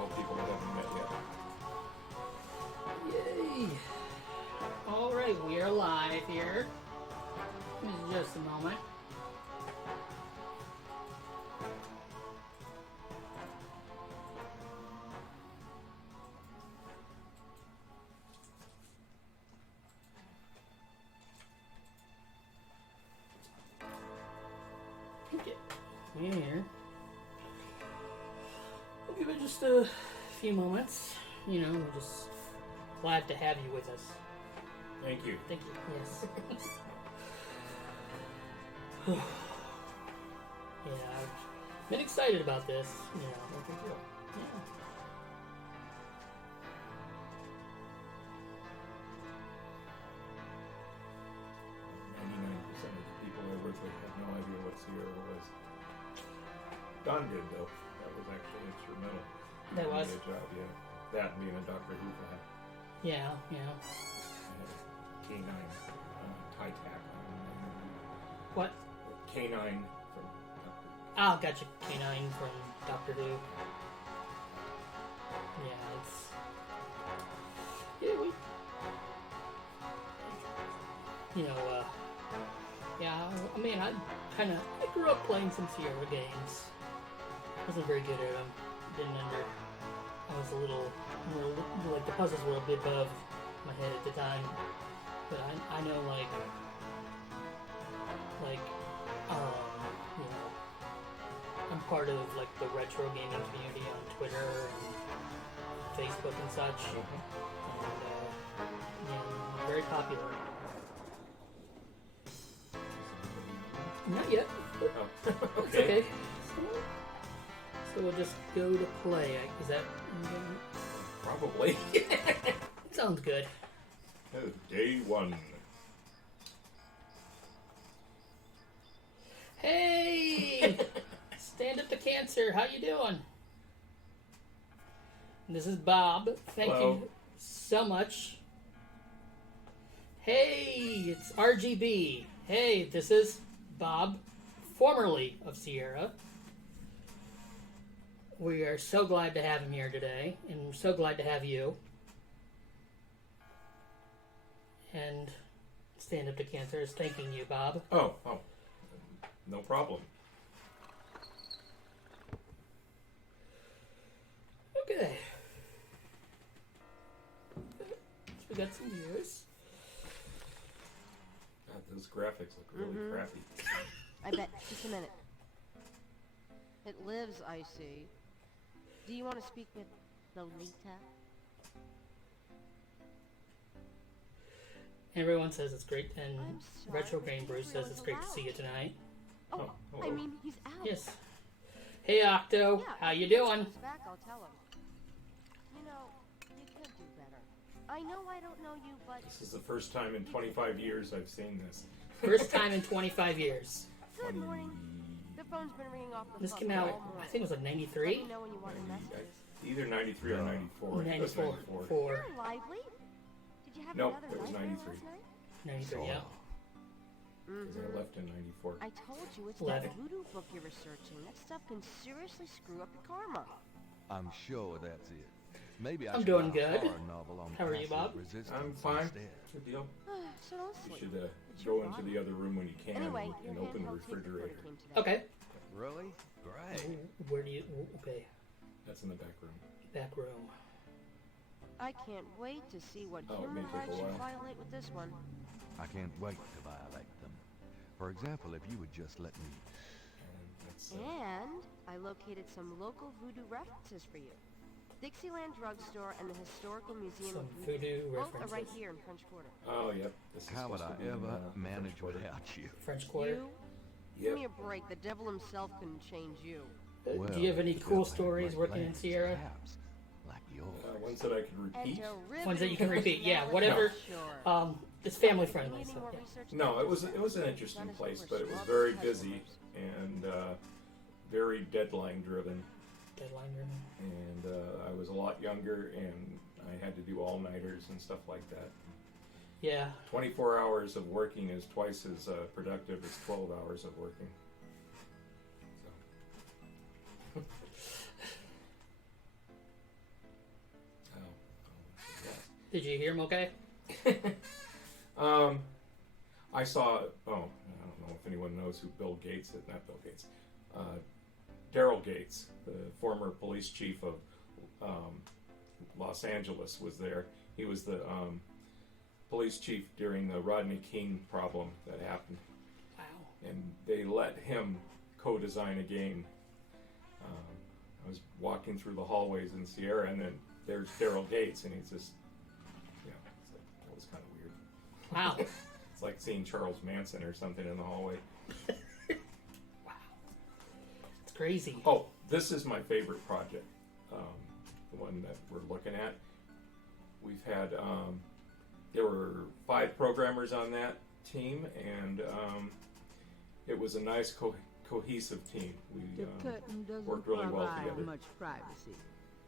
All people I haven't met yet. Yay! Alright, we are live here. In just a moment. Okay, here. We'll give it just a few moments. You know, we're just glad to have you with us. Thank you. Thank you. Yes. Yeah, I've been excited about this. You know. No big deal. Yeah. 99% of the people I work with had no idea what Sierra was. Don did, though. That was actually instrumental. That He was? did a job, yeah. That and being a Doctor Who fan. Yeah. Yeah. K9 tie tack. What? K9 from Doctor Who. Oh, gotcha. K9 from Doctor Who. Yeah, it's. Yeah, you know, yeah, I mean, I grew up playing some Sierra games. Wasn't very good at them. I was a little, like, the puzzles were a bit above my head at the time. But I know, you know, I'm part of, like, the retro gaming community on Twitter and Facebook and such. And, yeah, I'm very popular. Not yet. Oh, It's okay. So we'll just go to play. Is that... Probably. Sounds good. Oh, day one. Hey! Stand up to cancer. How you doing? This is Bob. Thank Hello. you so much. Hey, it's RGB. Hey, this is Bob, formerly of Sierra. We are so glad to have him here today, and we're so glad to have you. And Stand Up to Cancer is thanking you, Bob. Oh. No problem. Okay. So we got some news. God, those graphics look really crappy. I bet. Just a minute. It lives, I see. Do you want to speak with Lolita? Everyone says it's great, and I'm sorry, Retro but Game Bruce says Gabriel it's is great to see you allowed. tonight. Oh, hello. I mean, he's out. Yes. Hey, Octo. Yeah, How you if he doing? comes back, I'll tell him. You know, you could do better. I know I don't know you, but... This is the first time in 25 years I've seen this. First time in 25 years. Good morning. The phone's been ringing off the This hook came out, all morning. I think it was like Let 93? me know when you want messages. Either 93 or 94. It was 94. 94. 4. You're lively. Did you have Nope, another it was nightmare 93. last night? 93, yeah. Because I left in 94. I told you it's Left. that voodoo book you're researching. That stuff can seriously screw up your karma. I'm sure that's it. Maybe I I'm should doing write a good. horror novel on How are you, passive Bob? resistance I'm fine. instead. Good deal. So don't You sleep. should It's your go into body. the other room when you can Anyway, and your open the handheld tape recorder refrigerator. came today. Okay. Really? Great. Where do you... Okay. That's in the back room. Back room. I can't wait to see what Oh, it may human take a rights you while. violate with this one. I can't wait to violate them. For example, if you would just let me... And that's, And I located some local voodoo references for you. Dixieland Drugstore and the Historical Museum Some of voodoo Both are references. right here in French Quarter. oh, yep. This is How would I supposed to be in, ever the manage French Quarter. without you? French Quarter. You? Give me a break. The devil himself couldn't change you. Do you have any the cool devil had stories great working in plans, Sierra? perhaps, like yours. Ones that I could And repeat? Ones that you can derivative repeat, yeah, personality, whatever. Sure. It's family friendly, Need any so more yeah. research? No, it was an interesting place, but it was very busy and very deadline driven. Deadline room. And I was a lot younger, and I had to do all-nighters and stuff like that. Yeah. 24 hours of working is twice as productive as 12 hours of working. So. Did you hear him okay? I saw. Oh, I don't know if anyone knows who Bill Gates is. Not Bill Gates. Daryl Gates, the former police chief of Los Angeles, was there. He was the police chief during the Rodney King problem that happened. Wow. And they let him co-design a game. I was walking through the hallways in Sierra, and then there's Daryl Gates, and he's just, it's like, that was kind of weird. Wow. It's like seeing Charles Manson or something in the hallway. Wow. It's crazy. Oh, this is my favorite project, the one that we're looking at. We've had, there were 5 programmers on that team, and it was a nice cohesive team. We The curtain doesn't worked really well provide together. much privacy,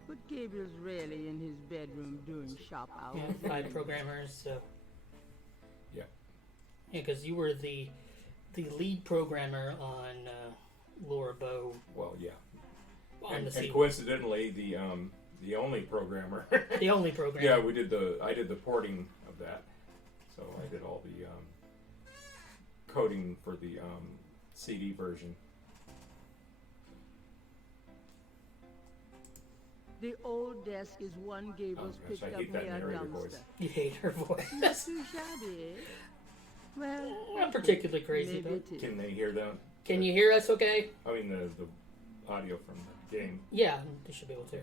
but Gabriel's rarely in his bedroom doing shop hours. Yeah, 5 programmers, so. Yeah. Yeah, because you were the lead programmer on Laura Bow Well, yeah. on And, the and sea. coincidentally, the only programmer. The only programmer. Yeah, I did the porting of that. So I did all the coding for the CD version. The old desk is one Gabriel's Oh, gosh, picked I up hate that near a narrator dumpster. voice. You hate her voice. Not too shabby. Well, Not particularly crazy, maybe but. it is. Can they hear that? Can you hear us okay? I mean, the audio from the game. Yeah, they should be able to.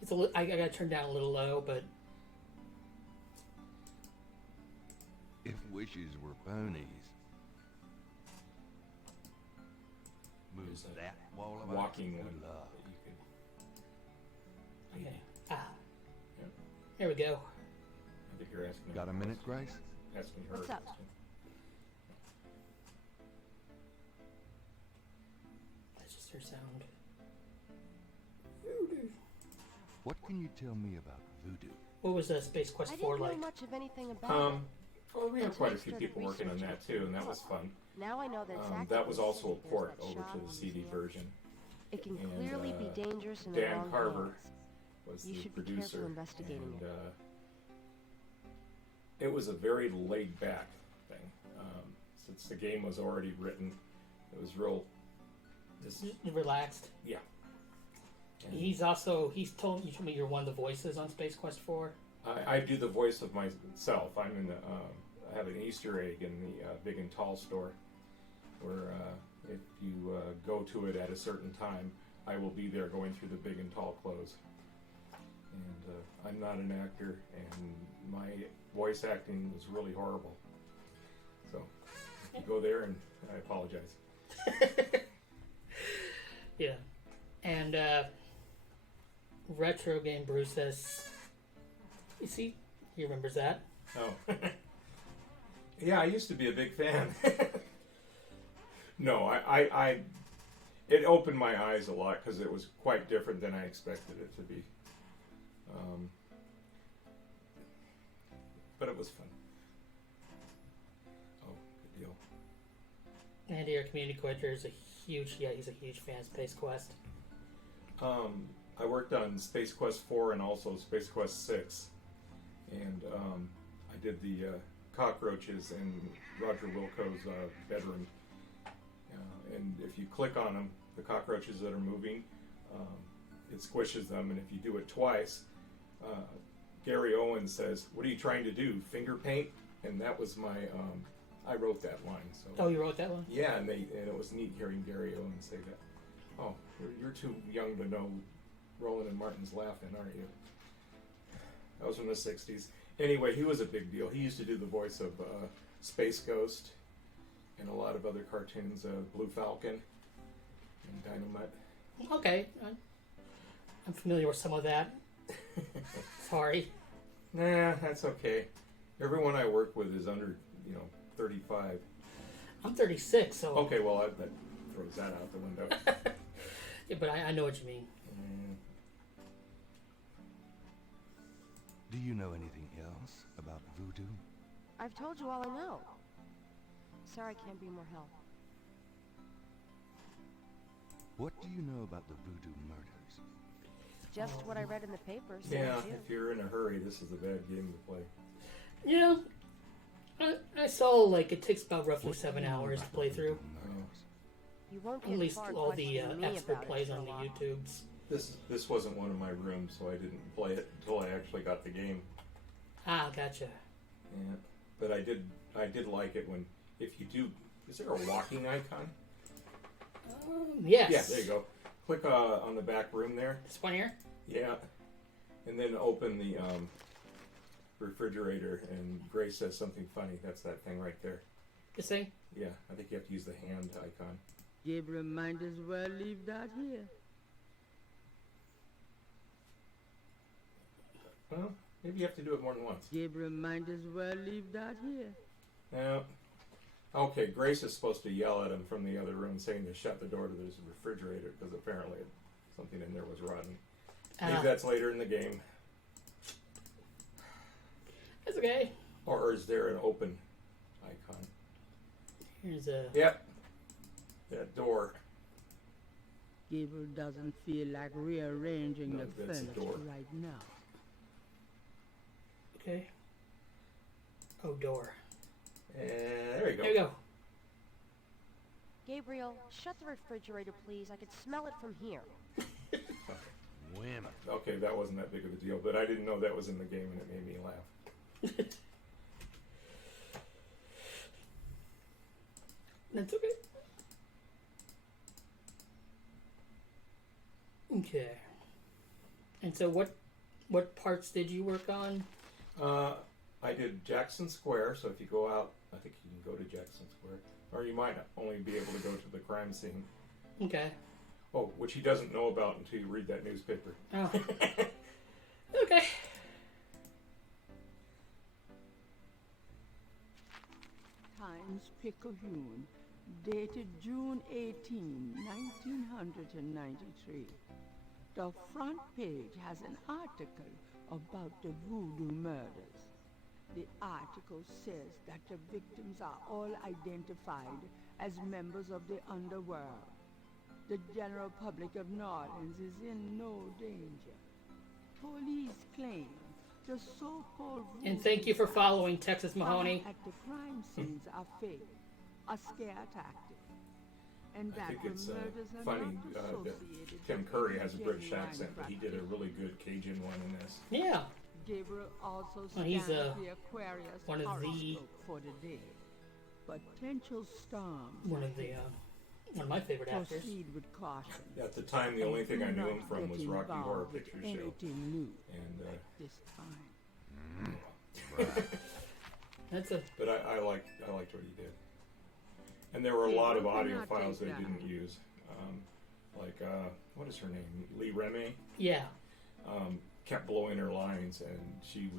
It's I gotta turn down a little low, but If wishes were ponies. Move There's a that wall of walking ice. one Good luck. that you could. okay. Yeah. There we go. I think you're asking. Got a minute, Grace? Asking her. What's up? question. That's just her sound. What can you tell me about voodoo? What was Space Quest I 4 didn't know like? much of anything about it. Well, we have Until quite I a few started people working on that researching. too, and that was fun. Now I know that it's active That in was the also a city. There's port that over shop to the and CD museum. version. It can And, clearly be dangerous in the Dan wrong Carver hands. was You the should be producer. careful investigating and, it. it was a very laid back thing. Since the game was already written, it was real. Just, Relaxed. yeah. And He told me you're one of the voices on Space Quest 4. I do the voice of myself. I'm in the. I have an Easter egg in the Big and Tall store, where if you go to it at a certain time, I will be there going through the Big and Tall clothes. And I'm not an actor, and my voice acting was really horrible. So you go there, and I apologize. Yeah. And Retro Game Bruce says, you see, he remembers that. Oh. Yeah, I used to be a big fan. No, I it opened my eyes a lot because it was quite different than I expected it to be. But it was fun. Oh, good deal. Andy, our community coordinator, is he's a huge fan of Space Quest. I worked on Space Quest 4 and also Space Quest 6. And I did the cockroaches in Roger Wilco's bedroom. And if you click on them, the cockroaches that are moving, it squishes them. And if you do it twice, Gary Owen says, "What are you trying to do? Finger paint?" And that was my, I wrote that line. So Oh, you wrote that one? yeah, and it was neat hearing Gary Owen say that. Oh, you're too young to know Roland and Martin's laughing, aren't you? That was from the 60s. Anyway, he was a big deal. He used to do the voice of Space Ghost and a lot of other cartoons, Blue Falcon and Dynamite. Okay. I'm familiar with some of that. Sorry. Nah, that's okay. Everyone I work with is under, 35. I'm 36, so... Okay, well, that throws that out the window. Yeah, but I know what you mean. Do you know anything else about voodoo? I've told you all I know. Sorry I can't be more help. What do you know about the voodoo murders? Just what I read in the papers. Yeah, too. if you're in a hurry, this is a bad game to play. Yeah. I saw, like, it takes about roughly 7 hours to play through. You won't At get least far all the questioning me expert about it, plays on the Sherlock. YouTubes. This wasn't one of my rooms, so I didn't play it until I actually got the game. Ah, gotcha. Yeah, but I did like it when, if you do, is there a walking icon? Yes. Yeah, there you go. Click on the back room there. This one here? Yeah, and then open the refrigerator, and Grace says something funny. That's that thing right there. This thing? Yeah, I think you have to use the hand icon. Gabriel might as well leave that here. Well, maybe you have to do it more than once. Gabriel might as well leave that here. Now, okay, Grace is supposed to yell at him from the other room saying to shut the door to this refrigerator because apparently something in there was rotten. Maybe that's later in the game. That's okay. Or is there an open icon? Here's a... Yep. That door. Gabriel doesn't feel like rearranging No, the that's the furniture door. right now. Okay. Oh, door. And there you go. There you go. Gabriel, shut the refrigerator, please. I can smell it from here. Women. Okay, that wasn't that big of a deal, but I didn't know that was in the game and it made me laugh. That's okay. Okay. And so what parts did you work on? I did Jackson Square, so if you go out, I think you can go to Jackson Square. Or you might only be able to go to the crime scene. Okay. Oh, which he doesn't know about until you read that newspaper. Oh. Okay. Times-Picayune, dated June 18, 1993. The front page has an article about the voodoo murders. The article says that the victims are all identified as members of the underworld. The general public of New Orleans is in no danger. Police claim the so-called And thank you for following Texas found Mahoney. at the crime scenes are fake, a scare tactic, and I that think it's the murders are funny not that associated Tim with Curry any has a British genuine accent, but he did a practice. really good Cajun one in this. Yeah. Gabriel also Well, he's, scanned the Aquarius one of the- horoscope for the day. Potential storms. One of the one of my favorite actors. Proceed with caution. At the time, the only thing I knew him from was Get Rocky Horror involved with Picture Show. anything new And this time. That's a but I liked what he did. And there were a Yeah, lot of we audio cannot files they take that. didn't use. What is her name? Lee Remy. yeah. Kept blowing her lines, and she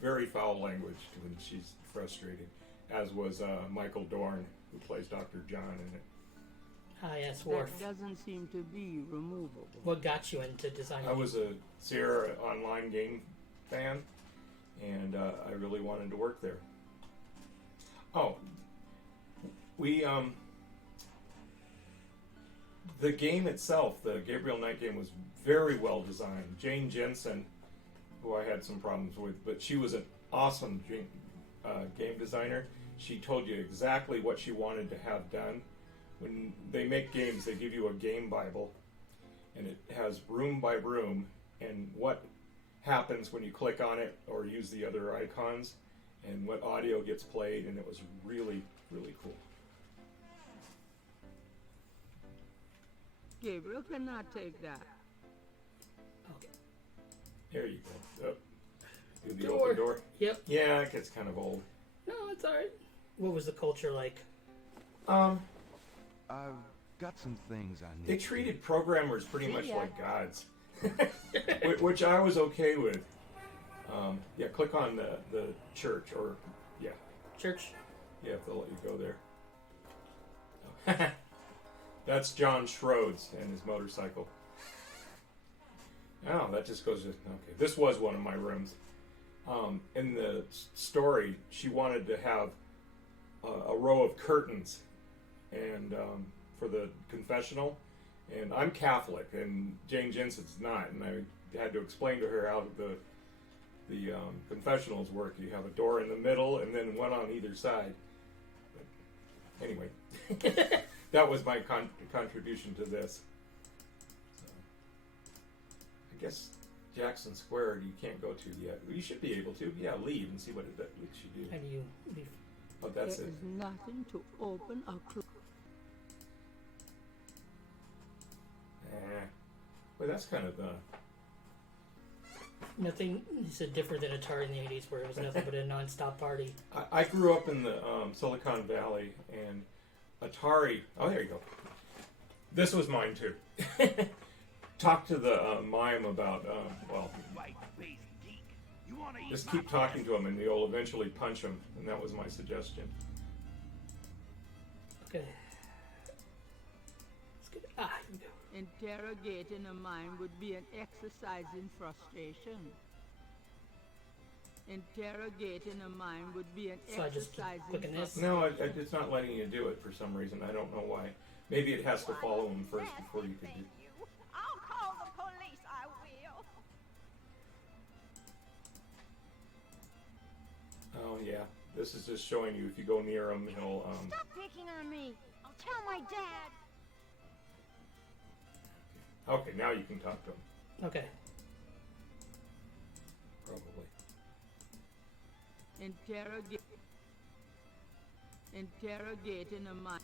very foul language when she's frustrated, as was Michael Dorn, who plays Dr. John in it. Ah, yes, Worf. That doesn't seem to be removable. What got you into designing? I was a Sierra online game fan, and I really wanted to work there. Oh, we the game itself, the Gabriel Knight game, was very well designed. Jane Jensen, who I had some problems with, but she was an awesome game designer. She told you exactly what she wanted to have done. When they make games, they give you a game Bible, and it has room by room and what happens when you click on it or use the other icons and what audio gets played, and it was really, really cool. Gabriel cannot take that. Okay. There you go. Oh, do the Door. open door. Yep. Yeah, it gets kind of old. No, it's alright. What was the culture like? I've got some things I need. They treated programmers pretty See much ya. like gods, which I was okay with. Yeah, click on the church, or yeah, Church? yeah, if they'll let you go there. That's John Schroeds and his motorcycle. Oh, that just goes to okay. This was one of my rooms. In the story, she wanted to have a row of curtains, and for the confessional, And I'm Catholic, and Jane Jensen's not. And I had to explain to her how the confessionals work. You have a door in the middle and then one on either side. But anyway, that was my contribution to this. So, I guess Jackson Square you can't go to yet. You should be able to. Yeah, leave and see what it lets you do. How do you leave? Oh, that's There it. is nothing to open or close. Well, that's kind of Nothing is different than Atari in the 80s where it was nothing but a non-stop party. I grew up in the Silicon Valley, and Atari. Oh, there you go. This was mine too. Talk to the mime about just keep talking to him, and you'll eventually punch him. And that was my suggestion. Okay. Let's get, here we go. Interrogating a mind would be an exercise in frustration. Interrogating a mind would be an So I just keep exercise in clicking this? frustration. No, it's not letting you do it for some reason. I don't know why. Maybe it has to follow him first before you can do. I'll call the police, I will. Oh yeah, this is just showing you if you go near him, he'll Stop picking on me. I'll tell my dad. Okay, now you can talk to him. Okay. Probably. Interrogating a mind.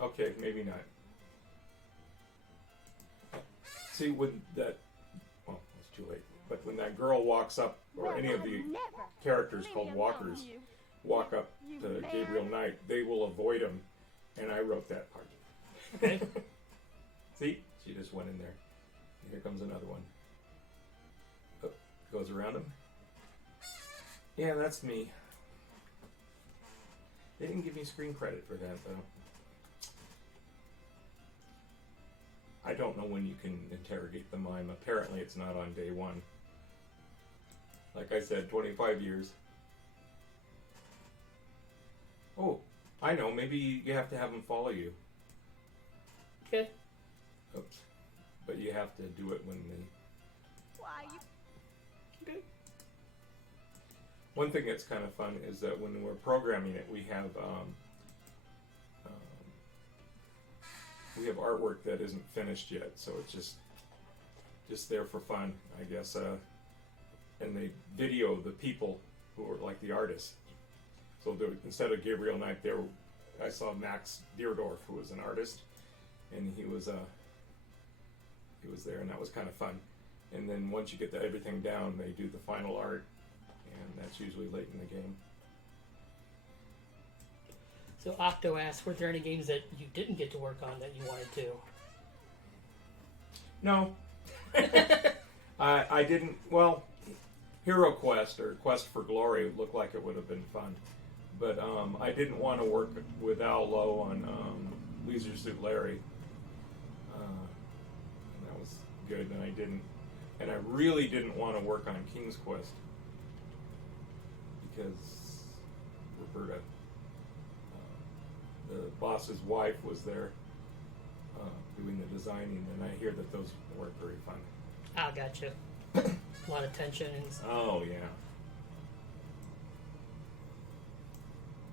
Okay, maybe not. See, when that... Well, it's too late. But when that girl walks up, or any of the characters called walkers walk up to Gabriel Knight, they will avoid him. And I wrote that part. Okay. See? She just went in there. Here comes another one. Oh, goes around him. Yeah, that's me. They didn't give me screen credit for that, though. I don't know when you can interrogate the mime. Apparently it's not on day one. Like I said, 25 years. Oh, I know. Maybe you have to have them follow you. Okay. Oops. But you have to do it when they... Why, you Okay. One thing that's kind of fun is that when we're programming it, we have artwork that isn't finished yet, so it's just there for fun, I guess. And they video the people who are like the artists. So instead of Gabriel Knight, I saw Max Deerdorf, who was an artist, and he was there, and that was kind of fun. And then once you get everything down, they do the final art, and that's usually late in the game. So Octo asks, were there any games that you didn't get to work on that you wanted to? No. I didn't. Well, Hero Quest or Quest for Glory looked like it would have been fun. But I didn't want to work with Al Lowe on Leisure Suit Larry. And that was good, and I didn't. And I really didn't want to work on King's Quest because Roberta, the boss's wife, was there doing the designing, and I hear that those weren't very fun. Ah, gotcha. A lot of tension and Oh, yeah.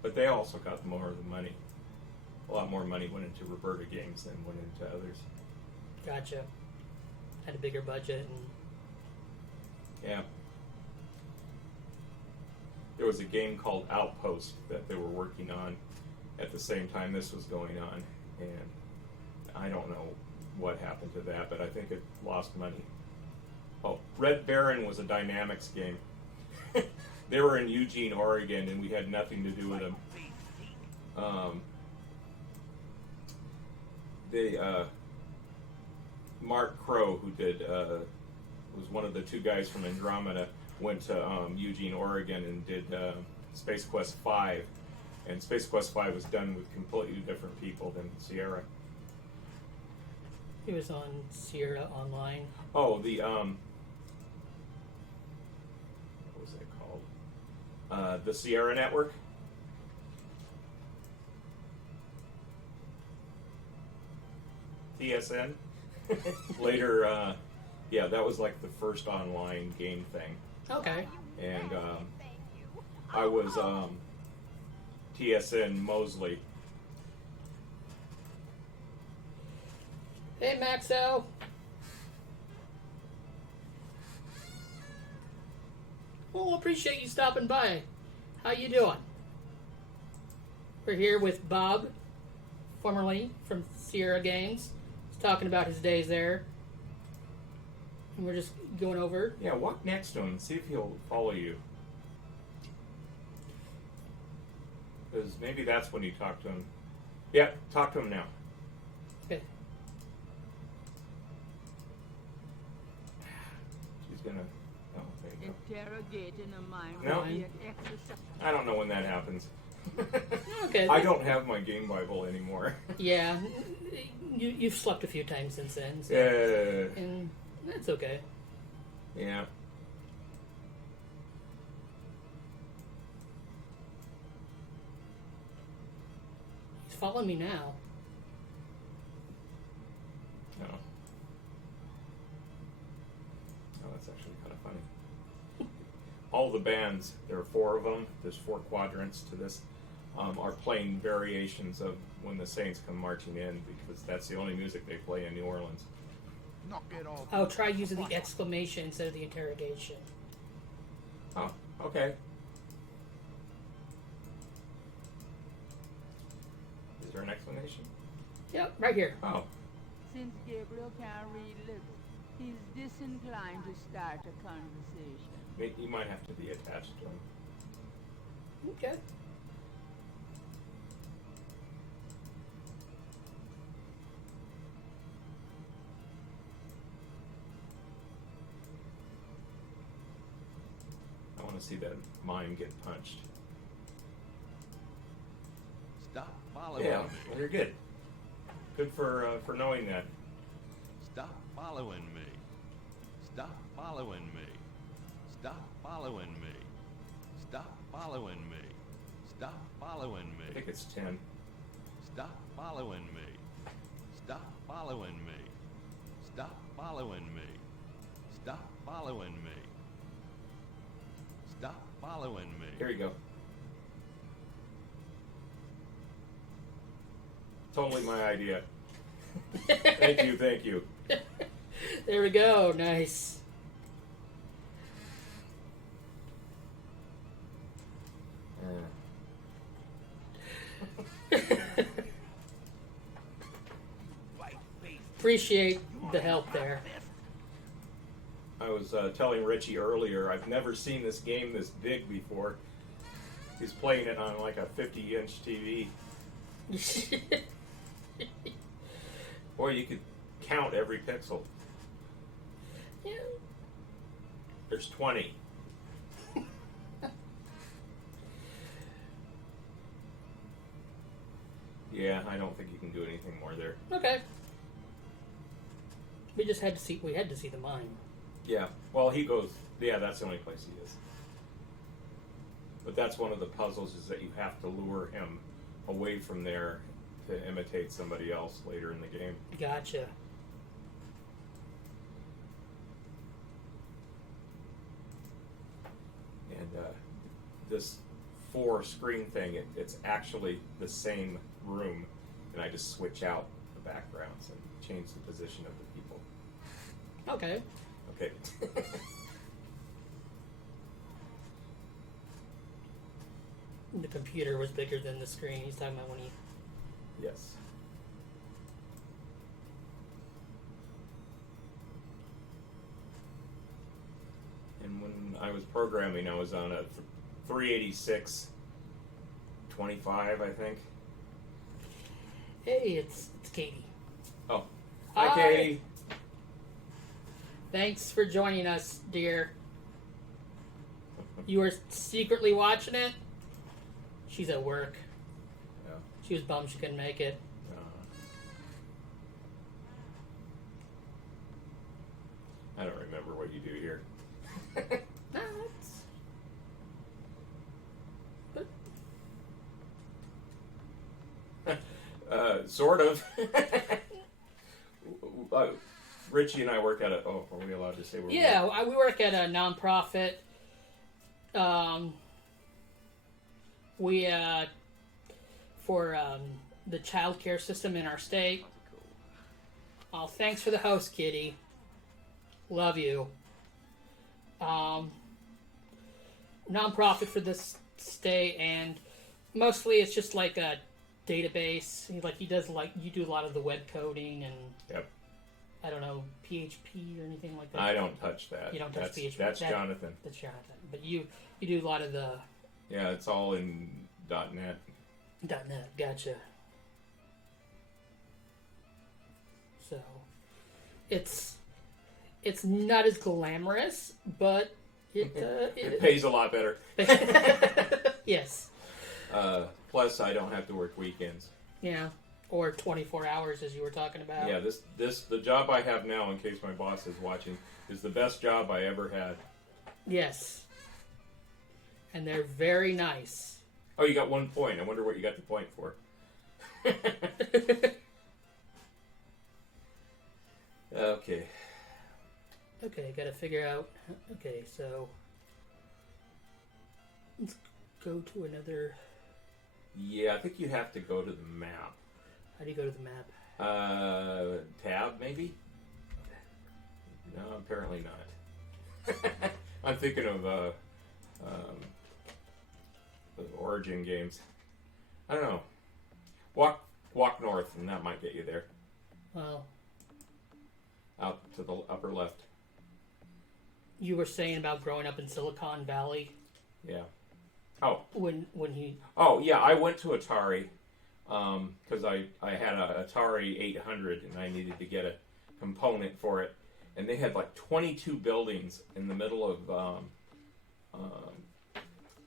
But they also got more of the money. A lot more money went into Roberta games than went into others. gotcha. Had a bigger budget and Yeah. There was a game called Outpost that they were working on at the same time this was going on, and I don't know what happened to that, but I think it lost money. Oh, Red Baron was a Dynamics game. They were in Eugene, Oregon, and we had nothing to do with them. Mark Crow, who was one of the two guys from Andromeda, went to Eugene, Oregon, and did Space Quest V. And Space Quest V was done with completely different people than Sierra. it was on Sierra Online. Oh, the what was that called? The Sierra Network. PSN. Later, yeah, that was like the first online game thing. Okay. And I was TSN Mosley. Hey, Maxo. Well, appreciate you stopping by. How you doing? We're here with Bob, formerly from Sierra Games. He's talking about his days there. And we're just going over. Yeah, walk next to him and see if he'll follow you. Because maybe that's when you talk to him. Yeah, talk to him now. Okay. She's gonna... Oh, there you go. Interrogating a mind No. would be an exercise. I don't know when that happens. Okay. I don't have my game Bible anymore. Yeah. You've slept a few times since then. So. Yeah. And that's okay. Yeah. He's following me now. No. Oh, that's actually kind of funny. All the bands, there are 4 of them, there's 4 quadrants to this, are playing variations of When the Saints Come Marching In, because that's the only music they play in New Orleans. Knock it off. I'll try using the exclamation instead of the interrogation. Oh, okay. Is there an explanation? Yep, right here. Oh, Since Gabriel can't read lips, he's disinclined to start a conversation. you might have to be attached to him. Okay. I want to see that mime get punched. Stop following Yeah, me. well, you're good. Good for knowing that. Stop following me. Stop following me. Stop following me. Stop following me. Stop following I me. think it's 10. Stop following me. Stop following me. Stop following me. Stop following me. Stop following me. Here you go. Totally my idea. Thank you, thank you. There we go. Nice. Appreciate the help there. I was telling Richie earlier, I've never seen this game this big before. He's playing it on like a 50-inch TV. Boy, you could count every pixel. Yeah. There's 20. Yeah, I don't think you can do anything more there. Okay. We just had to see. We had to see the mine. Yeah, well, he goes, yeah, that's the only place he is. But that's one of the puzzles, is that you have to lure him away from there to imitate somebody else later in the game. Gotcha. And this 4-screen thing, it's actually the same room, and I just switch out the backgrounds and change the position of the people. Okay. Okay. The computer was bigger than the screen. He's talking about when he. Yes. And when I was programming, I was on a 386 25, I think. Hey, it's Katie. Oh, hi, Katie. Thanks for joining us, dear. You were secretly watching it? She's at work. Yeah. She was bummed she couldn't make it. I don't remember what you do here. No, it's... Sort of. Richie and I work at a... Oh, are we allowed to say where we work? Yeah, we work at a nonprofit. We for the child care system in our state. Oh, thanks for the host, Kitty. Love you. Nonprofit for this state, and mostly it's just like a database. Like he does, like you do a lot of the web coding and Yep. I don't know, PHP or anything like that. I don't touch that. You don't touch PHP. That's Jonathan. That's Jonathan. But you do a lot of the Yeah, it's all in .NET. .NET. Gotcha. So it's not as glamorous, but It pays a lot better. Yes. Plus, I don't have to work weekends. Yeah. Or 24 hours, as you were talking about. Yeah, the job I have now, in case my boss is watching, is the best job I ever had. Yes. And they're very nice. Oh, you got 1 point. I wonder what you got the point for. Okay. Okay, gotta figure out. Okay, so let's go to another. Yeah, I think you have to go to the map. How do you go to the map? Tab, maybe? No, apparently not. I'm thinking of the Origin games. I don't know. Walk north, and that might get you there. Well, Out to the upper left. you were saying about growing up in Silicon Valley Yeah. Oh. when he. Oh, yeah, I went to Atari because I had a Atari 800 and I needed to get a component for it. And they had like 22 buildings in the middle of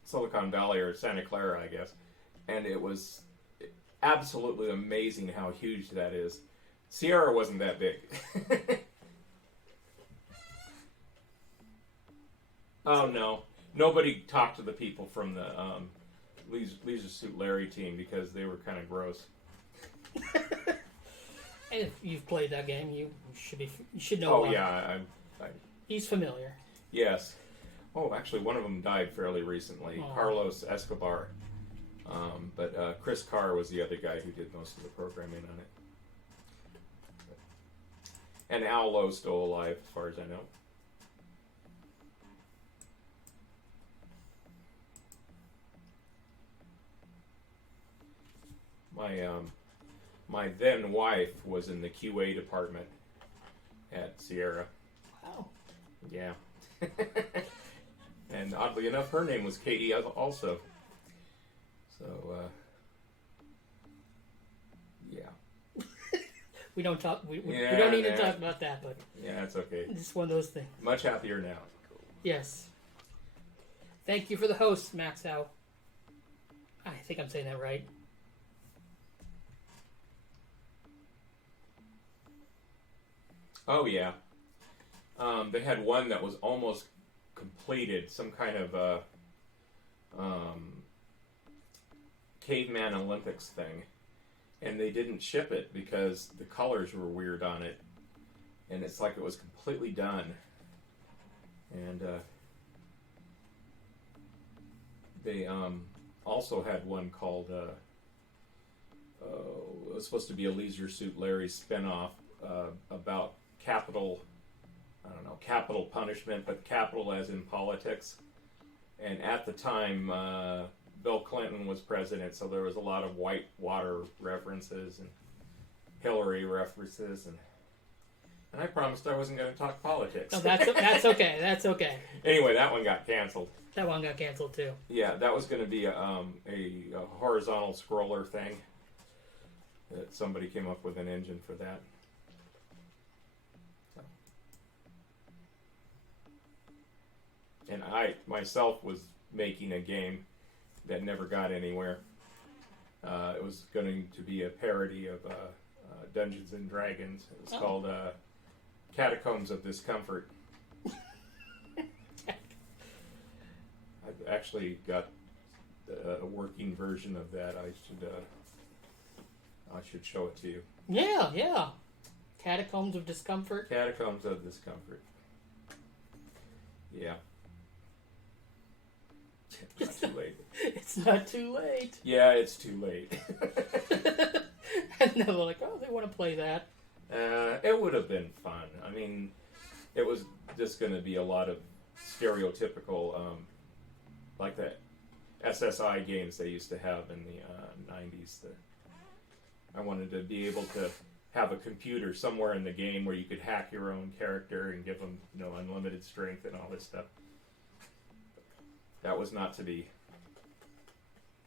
Silicon Valley, or Santa Clara, I guess. And it was absolutely amazing how huge that is. Sierra wasn't that big. Oh, no. Nobody talked to the people from the Leisure Suit Larry team because they were kind of gross. If you've played that game, you should know. Oh, yeah. He's familiar. Yes. Oh, actually, one of them died fairly recently. Aw. Carlos Escobar. But Chris Carr was the other guy who did most of the programming on it. And Al Lowe's still alive, as far as I know. My then wife was in the QA department at Sierra. Wow. Yeah. And oddly enough, her name was Katie also. So, yeah. We don't talk. We Yeah, don't need to nah. talk about that, but Yeah, it's okay. it's just one of those things. Much happier now. Yes. Thank you for the host, Maxow. I think I'm saying that right. Oh, yeah. They had one that was almost completed, some kind of caveman Olympics thing. And they didn't ship it because the colors were weird on it. And it's like it was completely done. And they also had one called, it was supposed to be a Leisure Suit Larry spinoff about capital punishment, but capital as in politics. And at the time, Bill Clinton was president, so there was a lot of Whitewater references and Hillary references, and I promised I wasn't going to talk politics. No, that's okay. That's okay. Anyway, that one got canceled. That one got canceled too. Yeah, that was going to be a horizontal scroller thing. That somebody came up with an engine for that. And I myself was making a game that never got anywhere. It was going to be a parody of Dungeons and Dragons. It was called Catacombs of Discomfort. I've actually got a working version of that. I should show it to you. Yeah. Catacombs of Discomfort. Catacombs of Discomfort. Yeah. Not too late. It's not too late. Yeah, it's too late. And they're like, oh, they want to play that. It would have been fun. I mean, it was just going to be a lot of stereotypical, like the SSI games they used to have in the 90s. I wanted to be able to have a computer somewhere in the game where you could hack your own character and give them, unlimited strength and all this stuff. That was not to be.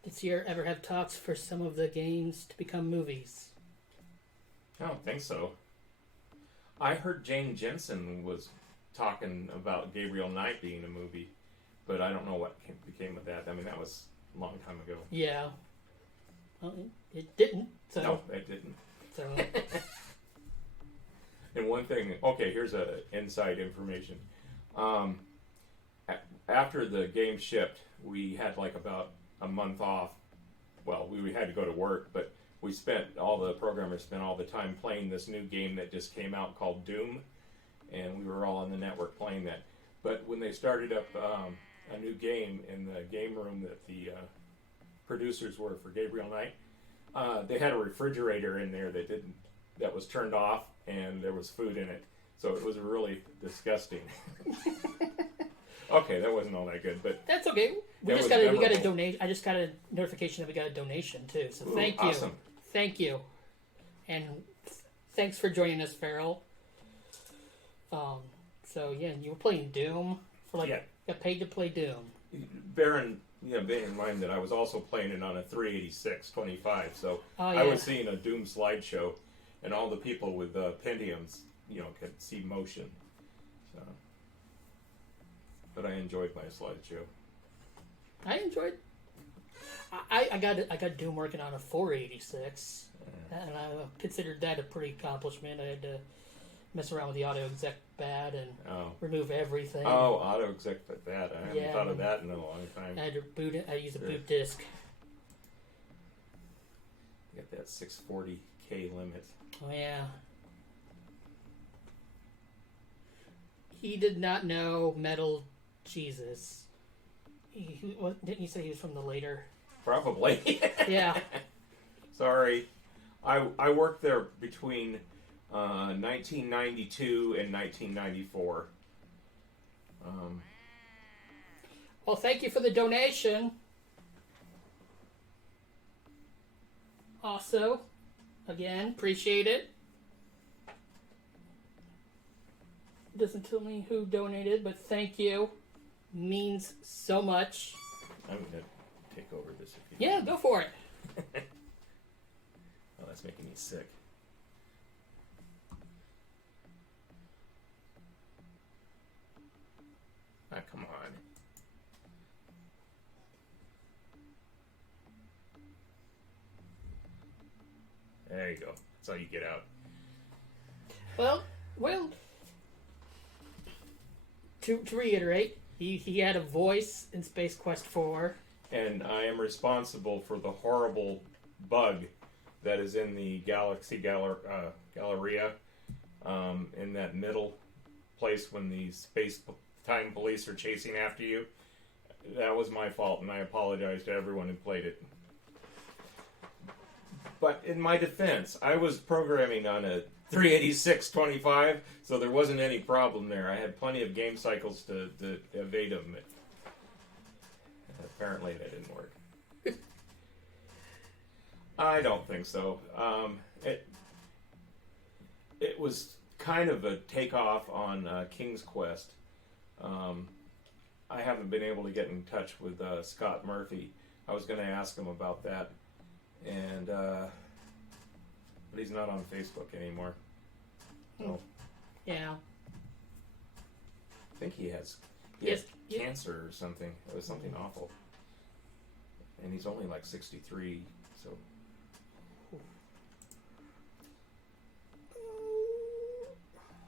Did Sierra ever have talks for some of the games to become movies? I don't think so. I heard Jane Jensen was talking about Gabriel Knight being a movie, but I don't know what became of that. I mean, that was a long time ago. Yeah. Well, it didn't. So. No, it didn't. So. And one thing, okay, here's a inside information. After the game shipped, we had like about a month off. Well, we had to go to work, but all the programmers spent all the time playing this new game that just came out called Doom, and we were all on the network playing that. But when they started up a new game in the game room that the producers were for Gabriel Knight, they had a refrigerator in there that was turned off, and there was food in it. So it was really disgusting. Okay, that wasn't all that good, but that's okay. We got a donation. I just got a notification that we got a donation too. So thank you. Awesome. Thank you. And thanks for joining us, Farrell. So yeah, you were playing Doom for got paid to play Doom. Bear in mind that I was also playing it on a 386/25, so yeah. I was seeing a Doom slideshow, and all the people with Pentiums, could see motion. So, but I enjoyed my slideshow. I enjoyed. I got Doom working on a 486, and I considered that a pretty accomplishment. I had to mess around with the auto exec pad and remove everything. Oh, auto exec pad! I haven't thought of that in a long time. I had to boot it. I used a boot disk. You got that 640K limit. Oh yeah. He did not know Metal Jesus. Didn't you say he was from the later? Probably. Yeah. Sorry. I worked there between 1992 and 1994. Well, thank you for the donation. Also, again, appreciate it. It doesn't tell me who donated, but thank you. Means so much. I'm going to take over this if you Yeah, go for it. Oh, that's making me sick. Ah, come on. There you go. That's all you get out. Well, to reiterate, he had a voice in Space Quest 4. And I am responsible for the horrible bug that is in the Galaxy Galleria, in that middle place when the space time police are chasing after you. That was my fault, and I apologize to everyone who played it. But in my defense, I was programming on a 386/25, so there wasn't any problem there. I had plenty of game cycles to evade them. Apparently that didn't work. I don't think so. It was kind of a takeoff on King's Quest. I haven't been able to get in touch with Scott Murphy. I was going to ask him about that, and but he's not on Facebook anymore. So, Yeah. I think he has Yes. cancer or something. It was something awful. And he's only like 63, so.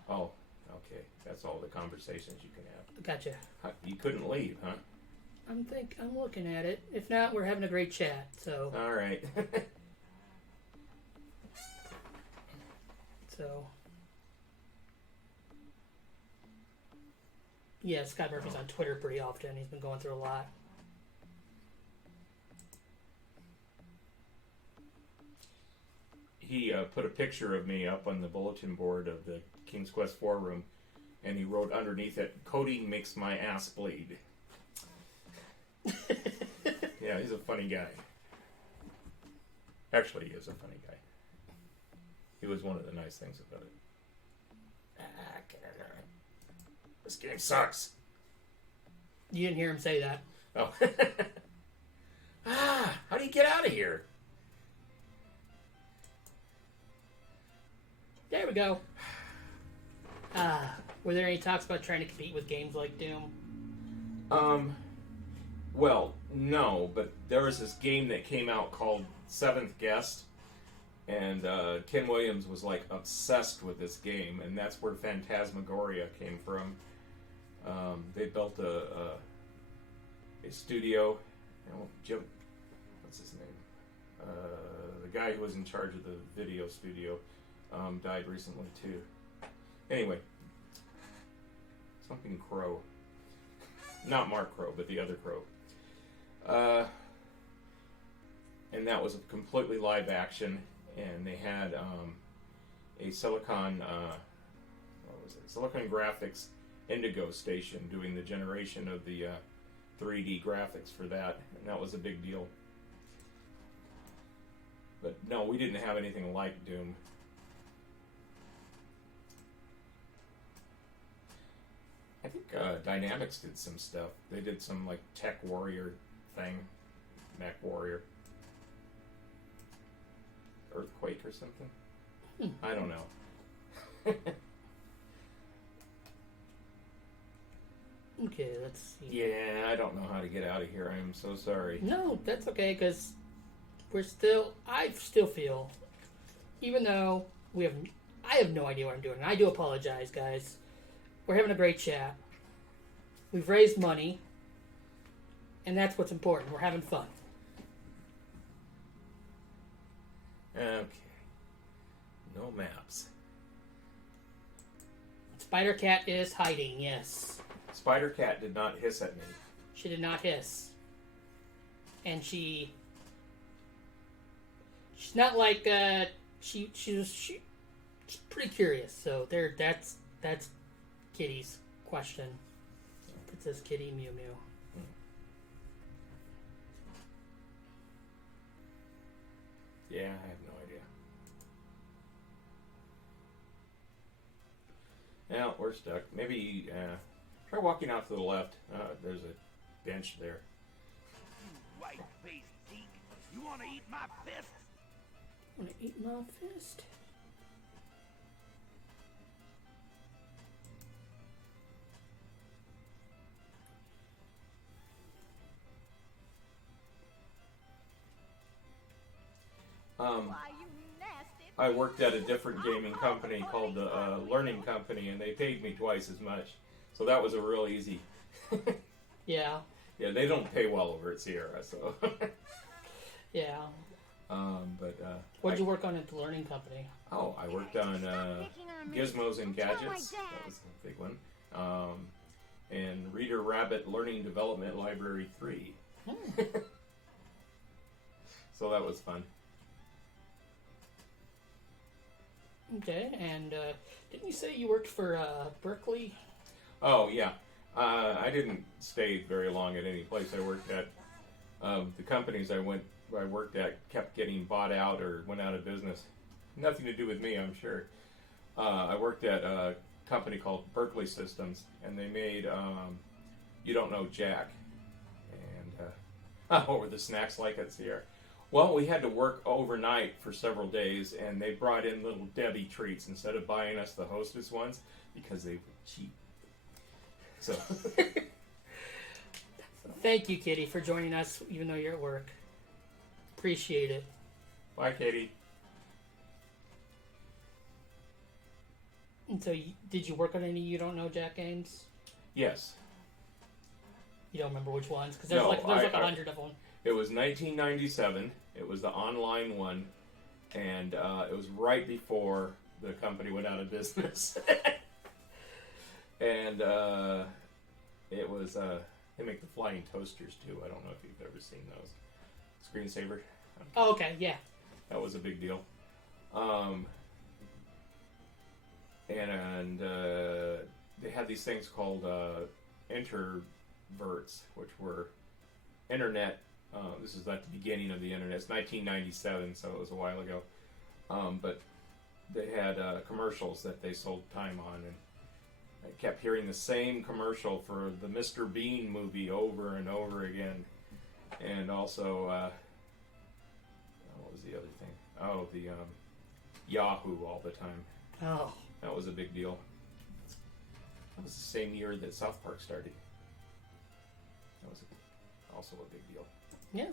Oh, okay. That's all the conversations you can have. Gotcha. You couldn't leave, huh? I'm looking at it. If not, we're having a great chat. So. All right. So. Yeah, Scott Murphy's on Twitter pretty often. He's been going through a lot. He put a picture of me up on the bulletin board of the King's Quest 4 room, and he wrote underneath it, "Coding makes my ass bleed." Yeah, he's a funny guy. Actually, he is a funny guy. He was one of the nice things about it. This game sucks. You didn't hear him say that. Oh. How do you get out of here? There we go. Were there any talks about trying to compete with games like Doom? Well, no, but there was this game that came out called Seventh Guest, and Ken Williams was like obsessed with this game, and that's where Phantasmagoria came from. They built a studio. Jim, what's his name? The guy who was in charge of the video studio died recently too. Anyway, something Crow. Not Mark Crow, but the other Crow. And that was a completely live action, and they had a Silicon Graphics Indigo station doing the generation of the 3D graphics for that, and that was a big deal. But no, we didn't have anything like Doom. I think Dynamics did some stuff. They did some like Tech Warrior thing, Mech Warrior, Earthquake or something. I don't know. Okay, let's see. Yeah, I don't know how to get out of here. I am so sorry. No, that's okay, because I still feel, even though I have no idea what I'm doing, and I do apologize, guys. We're having a great chat. We've raised money, and that's what's important. We're having fun. Okay. No maps. Spider Cat is hiding, yes. Spider Cat did not hiss at me. She did not hiss. And she's not like, she's pretty curious, so that's Kitty's question. Princess Kitty Mew Mew. Yeah, I have no idea. Now we're stuck. Maybe try walking out to the left. There's a bench there. You white-faced geek! You want to eat my fist? Want to eat my fist? Why, you nasty I worked at a different gaming company called the Learning Company, and they paid me twice as much. So that was a real easy. Yeah. Yeah, they don't pay well over at Sierra, so. Yeah. But you work on at the Learning Company? Oh, I worked on Gizmos and Gadgets. That was a big one. And Reader Rabbit Learning Development Library 3. So that was fun. Okay, and didn't you say you worked for Berkeley? Oh, yeah. I didn't stay very long at any place I worked at. The companies I worked at kept getting bought out or went out of business. Nothing to do with me, I'm sure. I worked at a company called Berkeley Systems, and they made You Don't Know Jack. And what were the snacks like at Sierra? Well, we had to work overnight for several days, and they brought in little Debbie treats instead of buying us the Hostess ones because they were cheap. So, Thank you, Kitty, for joining us, even though you're at work. Appreciate it. bye, Katie. And so, did you work on any You Don't Know Jack games? Yes. You don't remember which ones? Because there's No, like 100 of them. It was 1997. It was the online one, and it was right before the company went out of business. And It was they make the flying toasters too. I don't know if you've ever seen those. Screensaver. Oh, okay, yeah. That was a big deal. And they had these things called introverts, which were internet. This is at the beginning of the internet. It's 1997, so it was a while ago. But they had commercials that they sold time on, and I kept hearing the same commercial for the Mr. Bean movie over and over again. And also, what was the other thing? Oh, the Yahoo all the time. Oh. That was a big deal. That was the same year that South Park started. That was also a big deal. Yeah.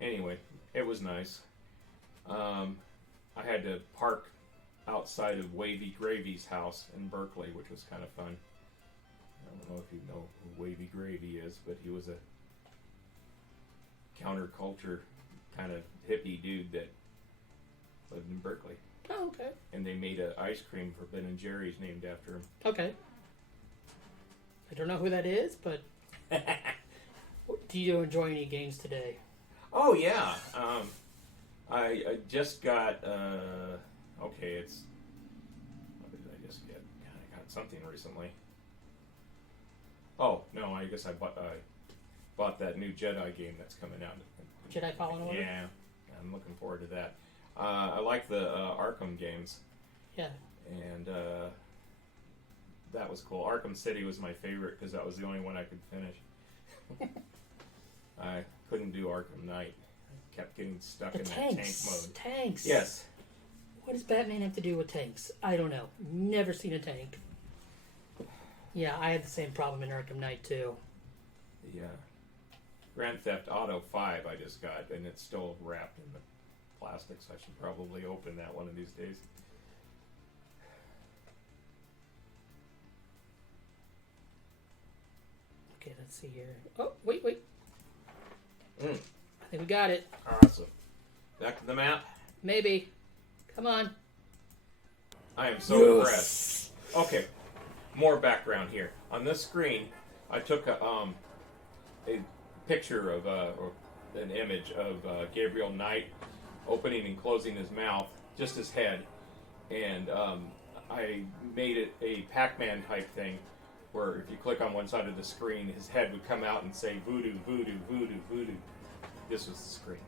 Anyway, it was nice. I had to park outside of Wavy Gravy's house in Berkeley, which was kind of fun. I don't know if you know who Wavy Gravy is, but he was a counterculture kind of hippie dude that lived in Berkeley. Oh, okay. And they made an ice cream for Ben and Jerry's named after him. Okay. I don't know who that is, but do you enjoy any games today? Oh, yeah. I just got, okay, it's, what did I just get? God, I got something recently. Oh, no, I guess I bought that new Jedi game that's coming out. Jedi Fallen Order? Yeah, I'm looking forward to that. I like the Arkham games. Yeah. And that was cool. Arkham City was my favorite because that was the only one I could finish. I couldn't do Arkham Knight. I kept getting stuck in that tank mode. Tanks. Yes. What does Batman have to do with tanks? I don't know. Never seen a tank. Yeah, I had the same problem in Arkham Knight too. The Grand Theft Auto 5 I just got, and it's still wrapped in the plastics. I should probably open that one of these days. Okay, let's see here. Oh, wait. I think we got it. Awesome. Back to the map. Maybe. Come on. I am so impressed. Okay, more background here. On this screen, I took a picture of, or an image of Gabriel Knight opening and closing his mouth, just his head, and I made it a Pac-Man type thing, where if you click on one side of the screen, his head would come out and say voodoo, voodoo, voodoo, voodoo. This was the screen.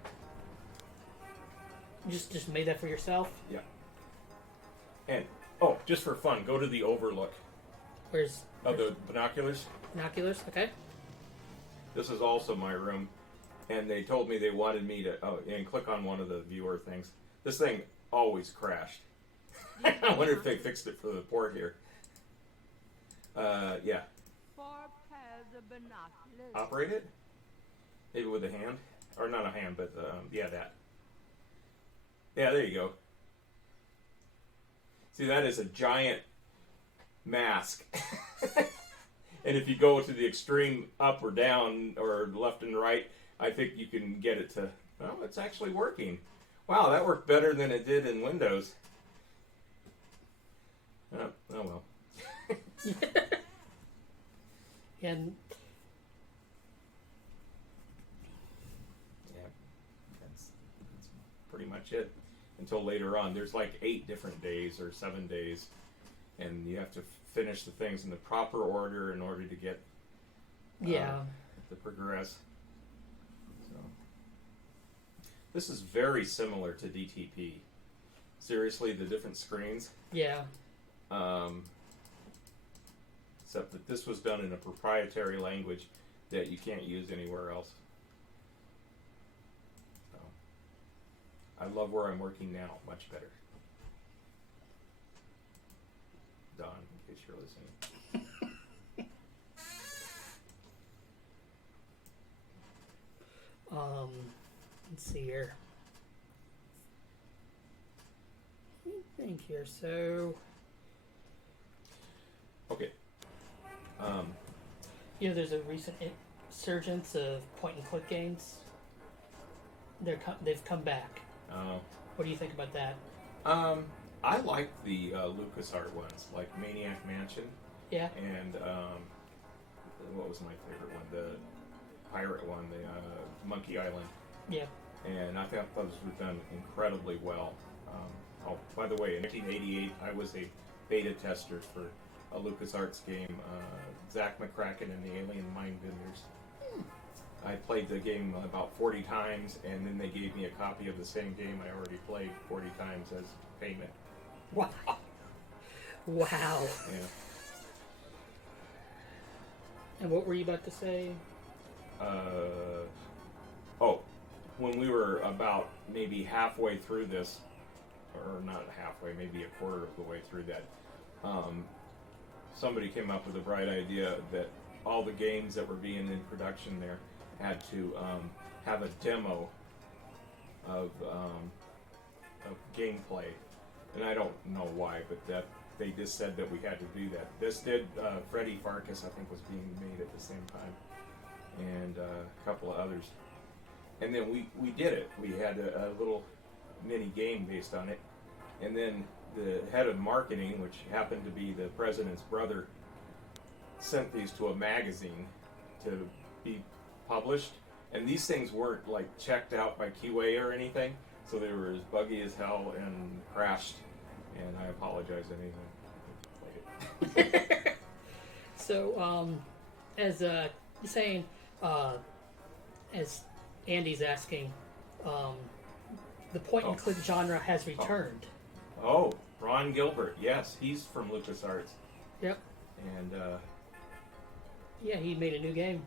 You just made that for yourself? Yeah. And, oh, just for fun, go to the overlook. Where's The binoculars. binoculars? Okay. This is also my room, and they told me they wanted me to and click on one of the viewer things. This thing always crashed. I wonder if they fixed it for the port here. Yeah. 4 pairs of binoculars. Operate it? Maybe with a hand, or not a hand, but yeah, that. Yeah, there you go. See, that is a giant mask. And if you go to the extreme up or down or left and right, I think you can get it to, well, it's actually working. Wow, that worked better than it did in Windows. Oh well. And Yeah, that's pretty much it. Until later on, there's like 8 different days or 7 days, and you have to finish the things in the proper order in order to get to progress. So this is very similar to DTP. Seriously, the different screens. yeah. Except that this was done in a proprietary language that you can't use anywhere else. So, I love where I'm working now. Much better. Don, in case you're listening. Let's see here. Let me think here. So, Okay. there's a recent resurgence of point-and-click games. They've come back. What do you think about that? I like the LucasArts ones, like Maniac Mansion Yeah. and what was my favorite one? The pirate one, the Monkey Island. Yeah. And I thought those were done incredibly well. Oh, by the way, in 1988, I was a beta tester for a LucasArts game, Zach McCracken and the Alien Mindbenders. I played the game about 40 times, and then they gave me a copy of the same game I already played 40 times as payment. Wow. Wow. Yeah. And what were you about to say? When we were about maybe halfway through this, or not halfway, maybe a quarter of the way through that, somebody came up with a bright idea that all the games that were being in production there had to have a demo of gameplay, and I don't know why, but that they just said that we had to do that. This did Freddy Farkas, I think, was being made at the same time, and a couple of others, and then we did it. We had a little mini game based on it, and then the head of marketing, which happened to be the president's brother, sent these to a magazine to be published, and these things weren't like checked out by QA or anything, so they were as buggy as hell and crashed, and I apologize anything. Played it. So, as you're saying, as Andy's asking, the point-and-click genre has returned. Oh, Ron Gilbert, yes, he's from LucasArts. Yep. And yeah, he made a new game.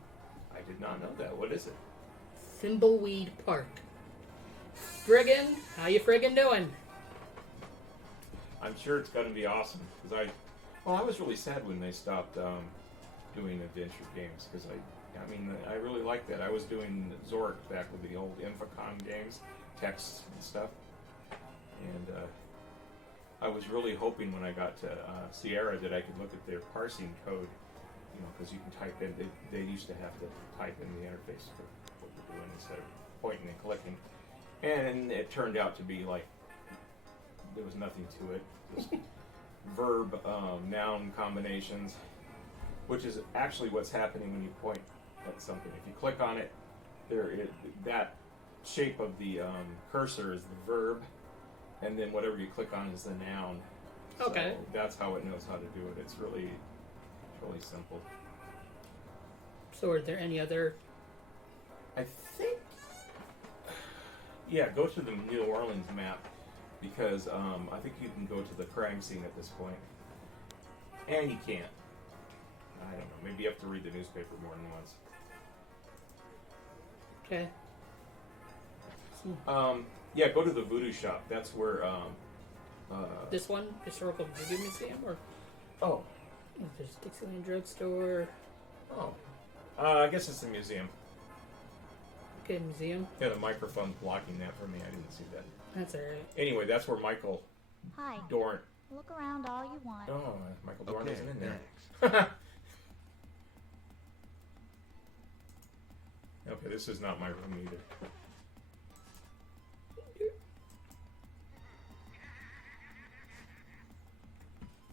I did not know that. What is it? Thimbleweed Park. Friggin', how you friggin' doing? I'm sure it's going to be awesome, because I was really sad when they stopped doing adventure games, because I really liked that. I was doing Zork back with the old Infocom games, texts and stuff, and I was really hoping when I got to Sierra that I could look at their parsing code, because you can type in. They used to have to type in the interface for what you're doing instead of pointing and clicking, and it turned out to be like there was nothing to it, just verb noun combinations, which is actually what's happening when you point at something. If you click on it, that shape of the cursor is the verb, and then whatever you click on is the noun. Okay. So that's how it knows how to do it. It's really simple. So are there any other... I think... Yeah, go to the New Orleans map, because I think you can go to the crime scene at this point. And you can't. I don't know. Maybe you have to read the newspaper more than once. Okay. Yeah, go to the Voodoo Shop. That's where... This one? Historical Voodoo Museum? Or Oh. there's Dixieland Drugstore. Oh. I guess it's the museum. Okay, museum. Yeah, the microphone's blocking that for me. I didn't see that. That's alright. Anyway, that's where Michael Hi. Dorn... Look around all you want. Oh, Michael Dorn Okay, isn't in there. next. Okay, this is not my room either.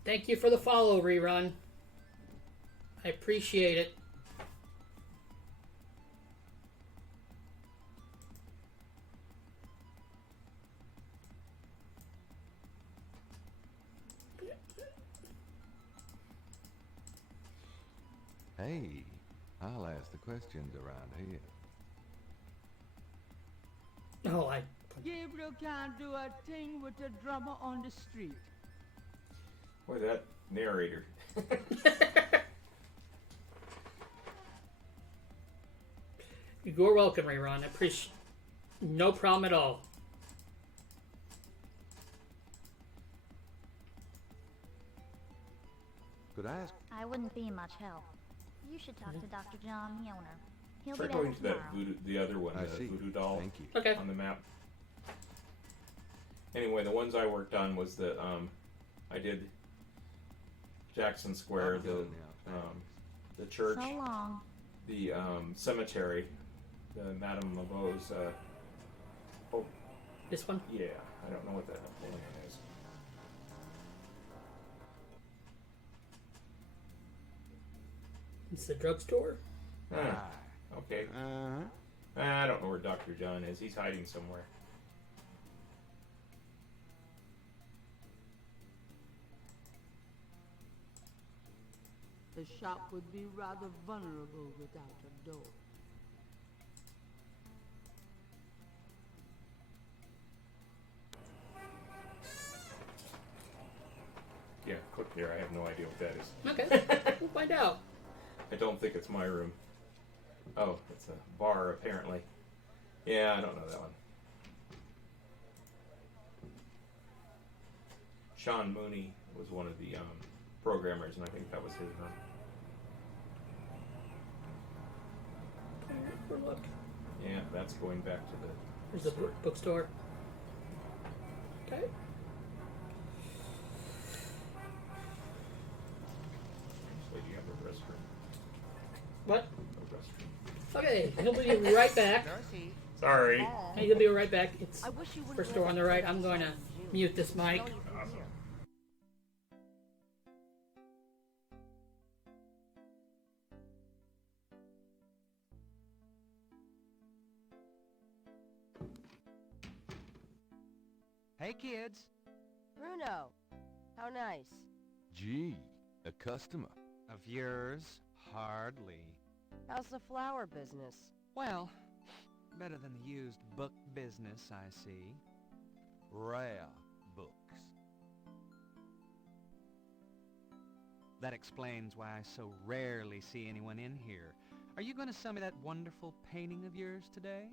Thank you for the follow, Rerun. I appreciate it. Hey, I'll ask the questions around here. Oh, I... Gabriel can't do a thing with a drummer on the street. Boy, that narrator. You're welcome, Rerun. I appreciate... No problem at all. Could I ask? I wouldn't be much help. You should talk to Dr. John, the owner. He'll Try be back going to that tomorrow. voodoo, the other one, I the see. voodoo doll Thank you. Okay. on the map. Anyway, the ones I worked on was the I did Jackson Square, I'm going now, the church, So long. the cemetery, the Madame Laveau's. Oh, This one? yeah, I don't know what that Napoleon is. It's the drugstore. Ah, okay. Uh-huh. I don't know where Dr. John is. He's hiding somewhere. The shop would be rather vulnerable without a door. Yeah, click there. I have no idea what that is. Okay, we'll find out. I don't think it's my room. Oh, it's a bar, apparently. Yeah, I don't know that one. Sean Mooney was one of the programmers, and I think that was his room. Look, Yeah, that's going back to the there's a store. bookstore. Okay. So you have a restroom. What? A restroom. Okay, he'll be right back. Darcy. Sorry. Hey, he'll be right back. It's I wish you wouldn't first let door on the us right. play I'm going to songs, June. mute this mic. I know you can Awesome. hear. Hey, kids. Bruno, how nice. Gee, a customer. Of yours? Hardly. How's the flower business? Well, better than the used book business, I see. Rare books. That explains why I so rarely see anyone in here. Are you going to sell me that wonderful painting of yours today?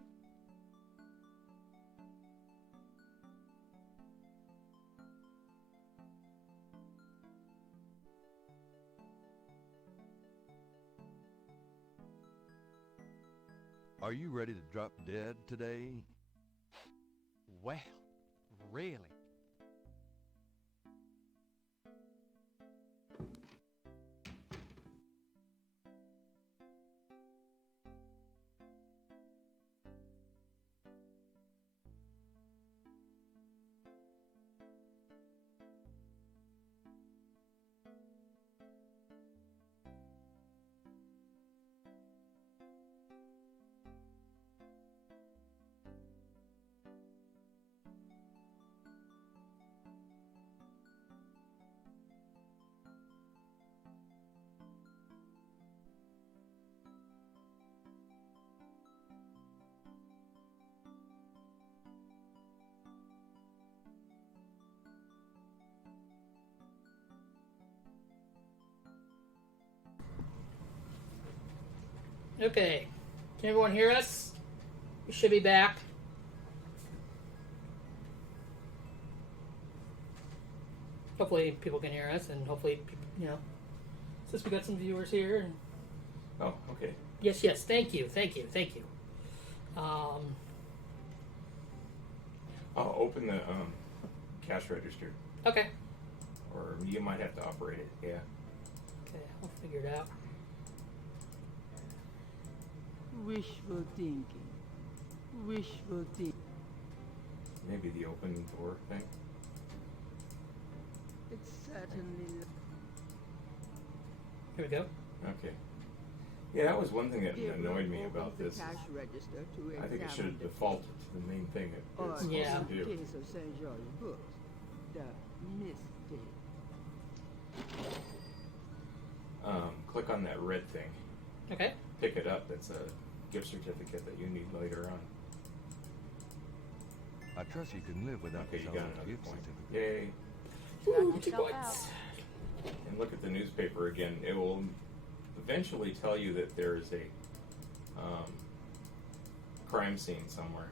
Are you ready to drop dead today? Well, really? Okay, can everyone hear us? We should be back. Hopefully people can hear us, and hopefully, since we got some viewers here. And Oh, okay. yes, thank you. I'll open the cash register, Okay. or you might have to operate it. Yeah. Okay, I'll figure it out. Wishful thinking. Wishful thinking. Maybe the open door thing. It's certainly Here we go. Okay. Yeah, that was one thing that Gabriel annoyed me opened about the this. cash register to I think it should have examine the defaulted to the main thing it Or it's supposed Yeah. to in the do. case of St. George books, the mistake. Click on that red thing. Okay. Pick it up. It's a gift certificate that you need later on. I trust you can live without Okay, you this got old another gift point. certificate. Yay. Woo, Knock 2 yourself points. And look at the newspaper again. It will eventually tell you that there is a crime scene somewhere.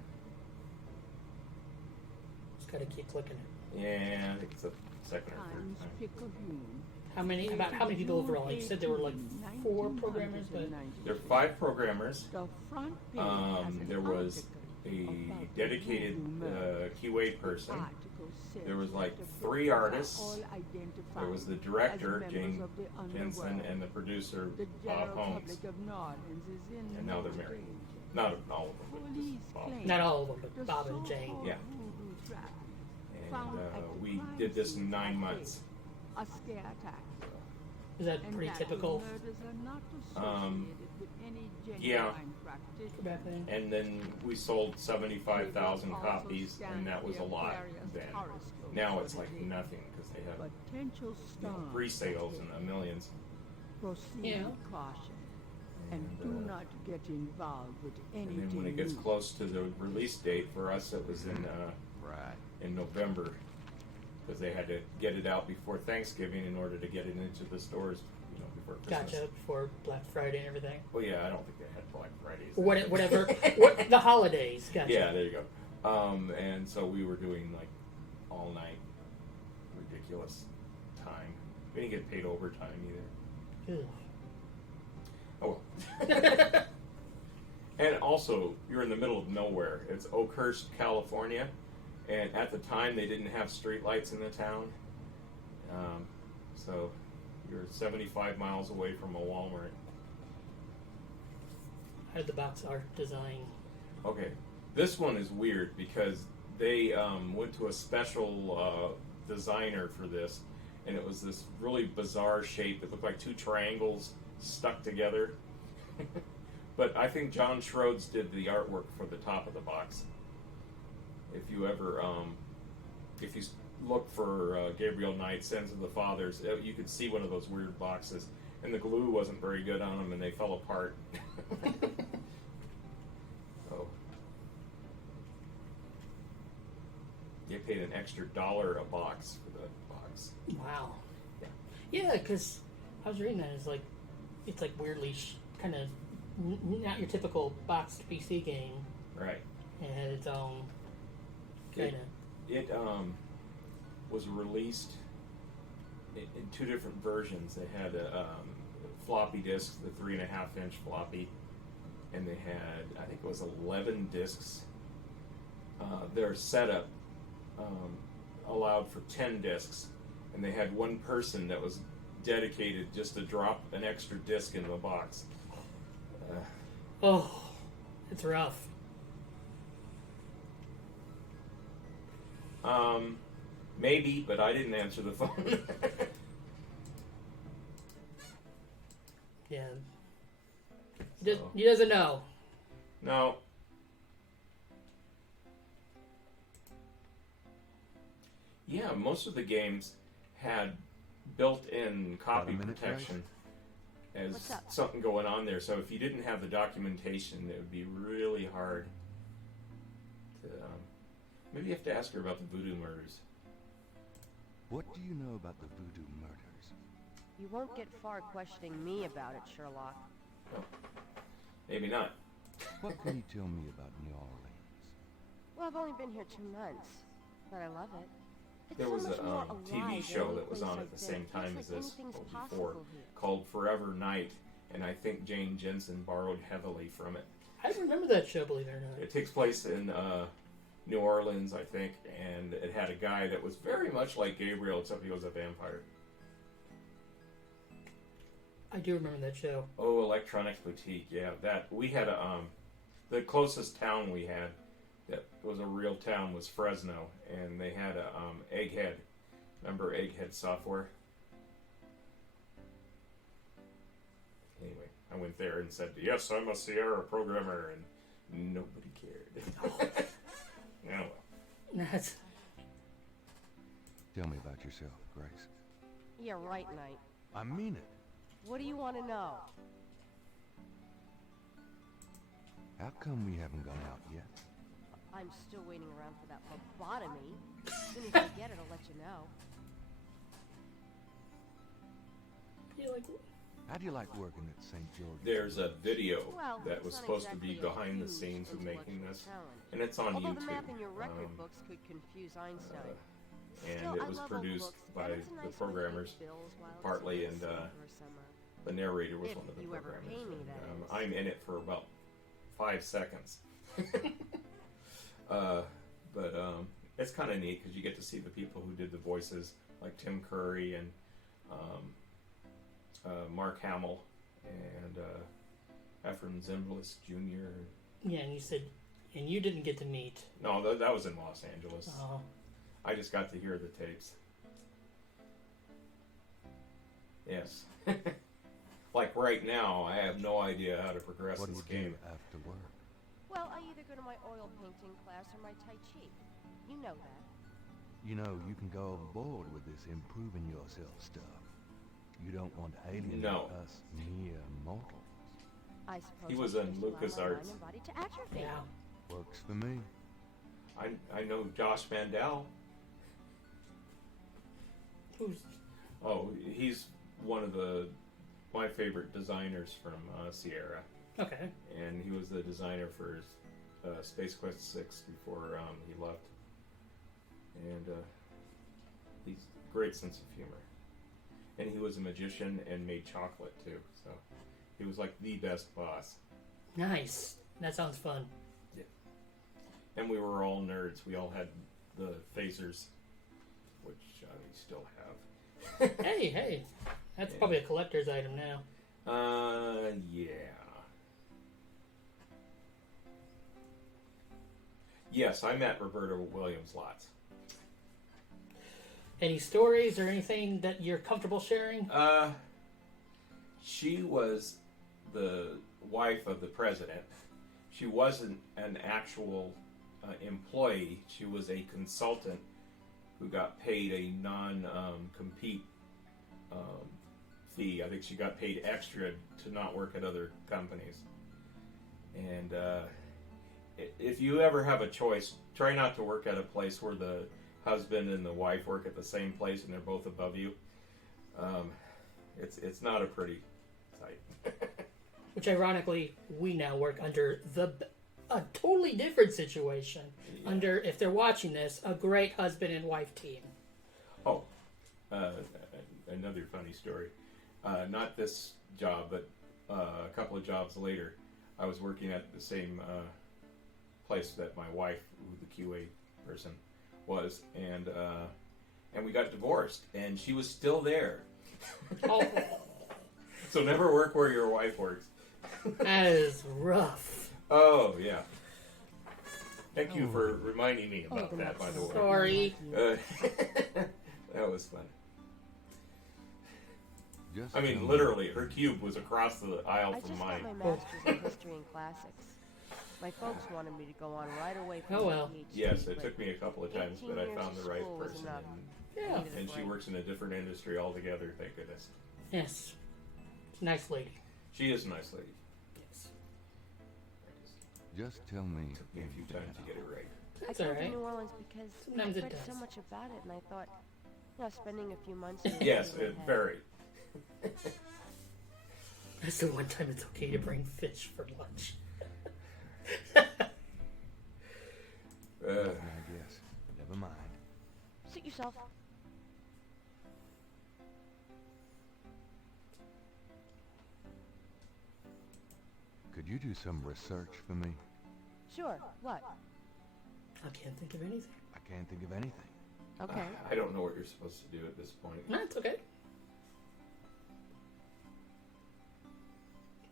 Just gotta keep clicking it. Yeah, I think it's the second or third Times time. Picayune. How many people overall? You said there were like 4 programmers, but There are 5 programmers. The front page has an There was article a about the dedicated voodoo murder. QA person. Article says There was like that the 3 victims are artists. all identified There was the director, as Jane members of the Jensen, underworld. and the producer, The Bob general Holmes. public of New Orleans is in And now they're no married. danger. Not all of them, but just Police Bob. claim not all of them, the but Bob and Jane. so-called Yeah. voodoo trap And found at the we crime did this in scene 9 at months. A scare attack. Is that and pretty that typical the murders are not associated with any yeah. genuine practitioner. back then? And then we sold 75,000 copies, and that was a lot then. Now it's like nothing because they have Potential stars pre-sales in the millions. proceed Yeah. with caution and do not get involved with And anything then when it gets new. close to the release date, for us it was Right. in November, because they had to get it out before Thanksgiving in order to get it into the stores, before Christmas. Gotcha. Before Black Friday and everything. Well, yeah, I don't think they had Black Fridays. Whatever. The holidays. Gotcha. Yeah, there you go. And so we were doing like all night, ridiculous time. We didn't get paid overtime either. Ugh. Oh well. And also, you're in the middle of nowhere. It's Oakhurst, California, and at the time they didn't have streetlights in the town. So you're 75 miles away from a Walmart. How did the box art design? Okay, this one is weird because they went to a special designer for this, and it was this really bizarre shape. It looked like two triangles stuck together. But I think John Schroeds did the artwork for the top of the box. If you ever, if you look for Gabriel Knight, Sins of the Fathers, you could see one of those weird boxes, and the glue wasn't very good on them, and they fell apart. So you paid an extra $1 a box for the box. Wow. Yeah. Yeah, because I was reading that. It's like weirdly kind of not your typical boxed PC game. Right. It had its own kind of. It was released in two different versions. They had a floppy disk, the 3.5-inch floppy, and they had, I think it was 11 discs. Their setup allowed for 10 discs, and they had one person that was dedicated just to drop an extra disc into the box. Oh, it's rough. Maybe, but I didn't answer the phone. Yeah. So- He doesn't know. No. Yeah, most of the games had built-in copy About a minute, protection as What's up? something going on there. So if you didn't have the documentation, it would be really hard to. Maybe you have to ask her about the voodoo murders. What do you know about the voodoo murders? You won't get far questioning me about it, Sherlock. Maybe not. What can you tell me about New Orleans? Well, I've only been here 2 months, but I love it. It's There so was much a more TV alive show than that was any on place at the I've same been. time Feels as like this, anything's or before, possible here. called Forever Night, and I think Jane Jensen borrowed heavily from it. I remember that show, believe it or not. It takes place in New Orleans, I think, and it had a guy that was very much like Gabriel, except he was a vampire. I do remember that show. Oh, Electronics Boutique, yeah. That we had the closest town we had that was a real town was Fresno, and they had a Egghead. Remember Egghead software? Anyway, I went there and said, "Yes, I'm a Sierra programmer," and nobody cared. Oh, well. That's Tell me about yourself, Grace. Yeah, right, Knight. I mean it. What do you want to know? How come we haven't gone out yet? I'm still waiting around for that lobotomy. As soon as I get it, I'll let you know. you like. How do you like working at St. George's? There's a video Well, that it's was not supposed to be exactly a behind the huge scenes of making intellectual this, challenge. and it's on Although YouTube. the math in your record books could confuse Einstein. And Still, it I was love old produced books, by and it's a the nice way to programmers pay bills while it's partly, in and the sun for a summer. the narrator was If one of the you ever programmers. pay me, and, that is. I'm in it for about 5 seconds. But it's kind of neat because you get to see the people who did the voices, like Tim Curry and Mark Hamill and Ephraim Zimbalist Jr. Yeah, and you said, and you didn't get to meet. No, that was in Los Angeles. Oh, I just got to hear the tapes. Yes. Like right now, I have no idea how to progress What do this you game. do after work? Well, I either go to my oil painting class or my Tai Chi. You know that. You know, you can go overboard with this improving yourself stuff. You don't want to alienate No. us mere mortals. I suppose He was I in should just allow my LucasArts. mind and body to atrophy. Yeah. Works for me. I know Josh Mandel. Who's Oh, he's one of my favorite designers from Sierra, okay? and he was the designer for Space Quest 6 before he left. And he's a great sense of humor. And he was a magician and made chocolate too, so he was like the best boss. Nice. That sounds fun. And we were all nerds. We all had the phasers, which we still have. Hey, that's Yeah. probably a collector's item now. Yeah. Yes, I met Roberta Williams lots. Any stories or anything that you're comfortable sharing? She was the wife of the president. She wasn't an actual employee. She was a consultant who got paid a non-compete fee. I think she got paid extra to not work at other companies. And if you ever have a choice, try not to work at a place where the husband and the wife work at the same place and they're both above you. It's not a pretty sight. Which, ironically, we now work under a totally different situation. Yeah. Under, if they're watching this, a great husband and wife team. Oh, another funny story. Not this job, but a couple of jobs later, I was working at the same place that my wife, who the QA person was, and we got divorced, and she was still there. Oh, So never work where your wife works. that is rough. Oh yeah. Thank you for reminding me about that, by the way. Sorry. That was fun. Just I tell mean, me- literally, her cube was across the aisle I from just mine. got my master's in history and classics. My folks wanted me to go on right away from Oh, my well. PhD, Yes, it but took me a couple of times, 18 but I years found of the right school was person, enough. Yeah. Needed a and she break. works in a different industry altogether. Thank goodness. Yes. Nice lady. She is a nice lady. Yes. Just tell me. Took me a few times to get it right. That's I came alright. to New Orleans because Sometimes I it read so does. much about it, and I thought, spending a few months. here Yes, would be it okay. very. That's the one time it's okay to bring fish for lunch. I guess. Never mind. Suit yourself. Could you do some research for me? Sure. What? I can't think of anything. I can't think of anything. Okay. I don't know what you're supposed to do at this point. No, it's okay.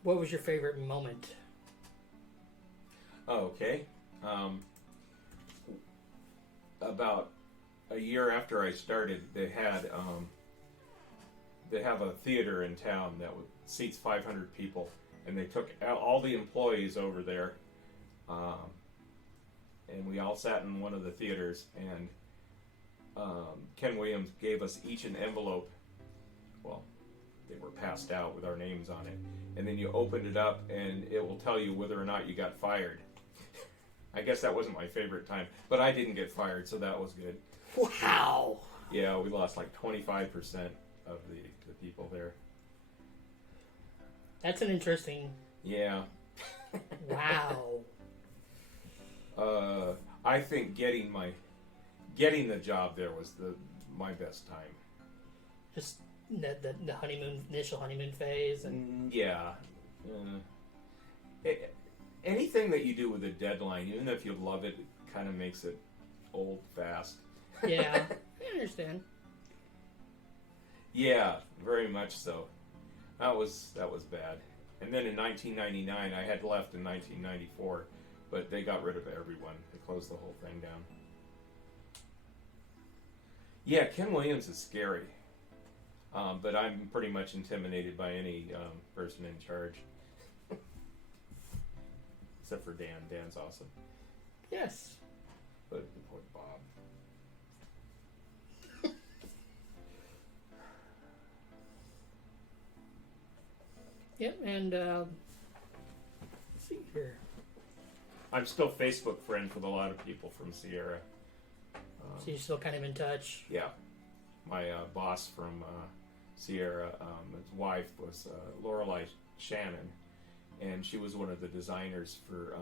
What was your favorite moment? Oh, okay. About a year after I started, they have a theater in town that seats 500 people, and they took all the employees over there, and we all sat in one of the theaters, and Ken Williams gave us each an envelope. Well, they were passed out with our names on it, and then you opened it up, and it will tell you whether or not you got fired. I guess that wasn't my favorite time, but I didn't get fired, so that was good. Wow. Yeah, we lost like 25% of the people there. That's an interesting. Yeah. Wow. I think getting the job there was my best time. Just the initial honeymoon phase, and Yeah. Anything that you do with a deadline, even if you love it, kind of makes it old fast. yeah, I understand. Yeah, very much so. That was bad. And then in 1999, I had left in 1994, but they got rid of everyone. They closed the whole thing down. Yeah, Ken Williams is scary. But I'm pretty much intimidated by any person in charge. Except for Dan. Dan's awesome. Yes. But the poor Bob. Yep, and let's see here. I'm still Facebook friends with a lot of people from Sierra. So you're still kind of in touch. Yeah. My boss from Sierra, his wife was Lorelei Shannon, and she was one of the designers for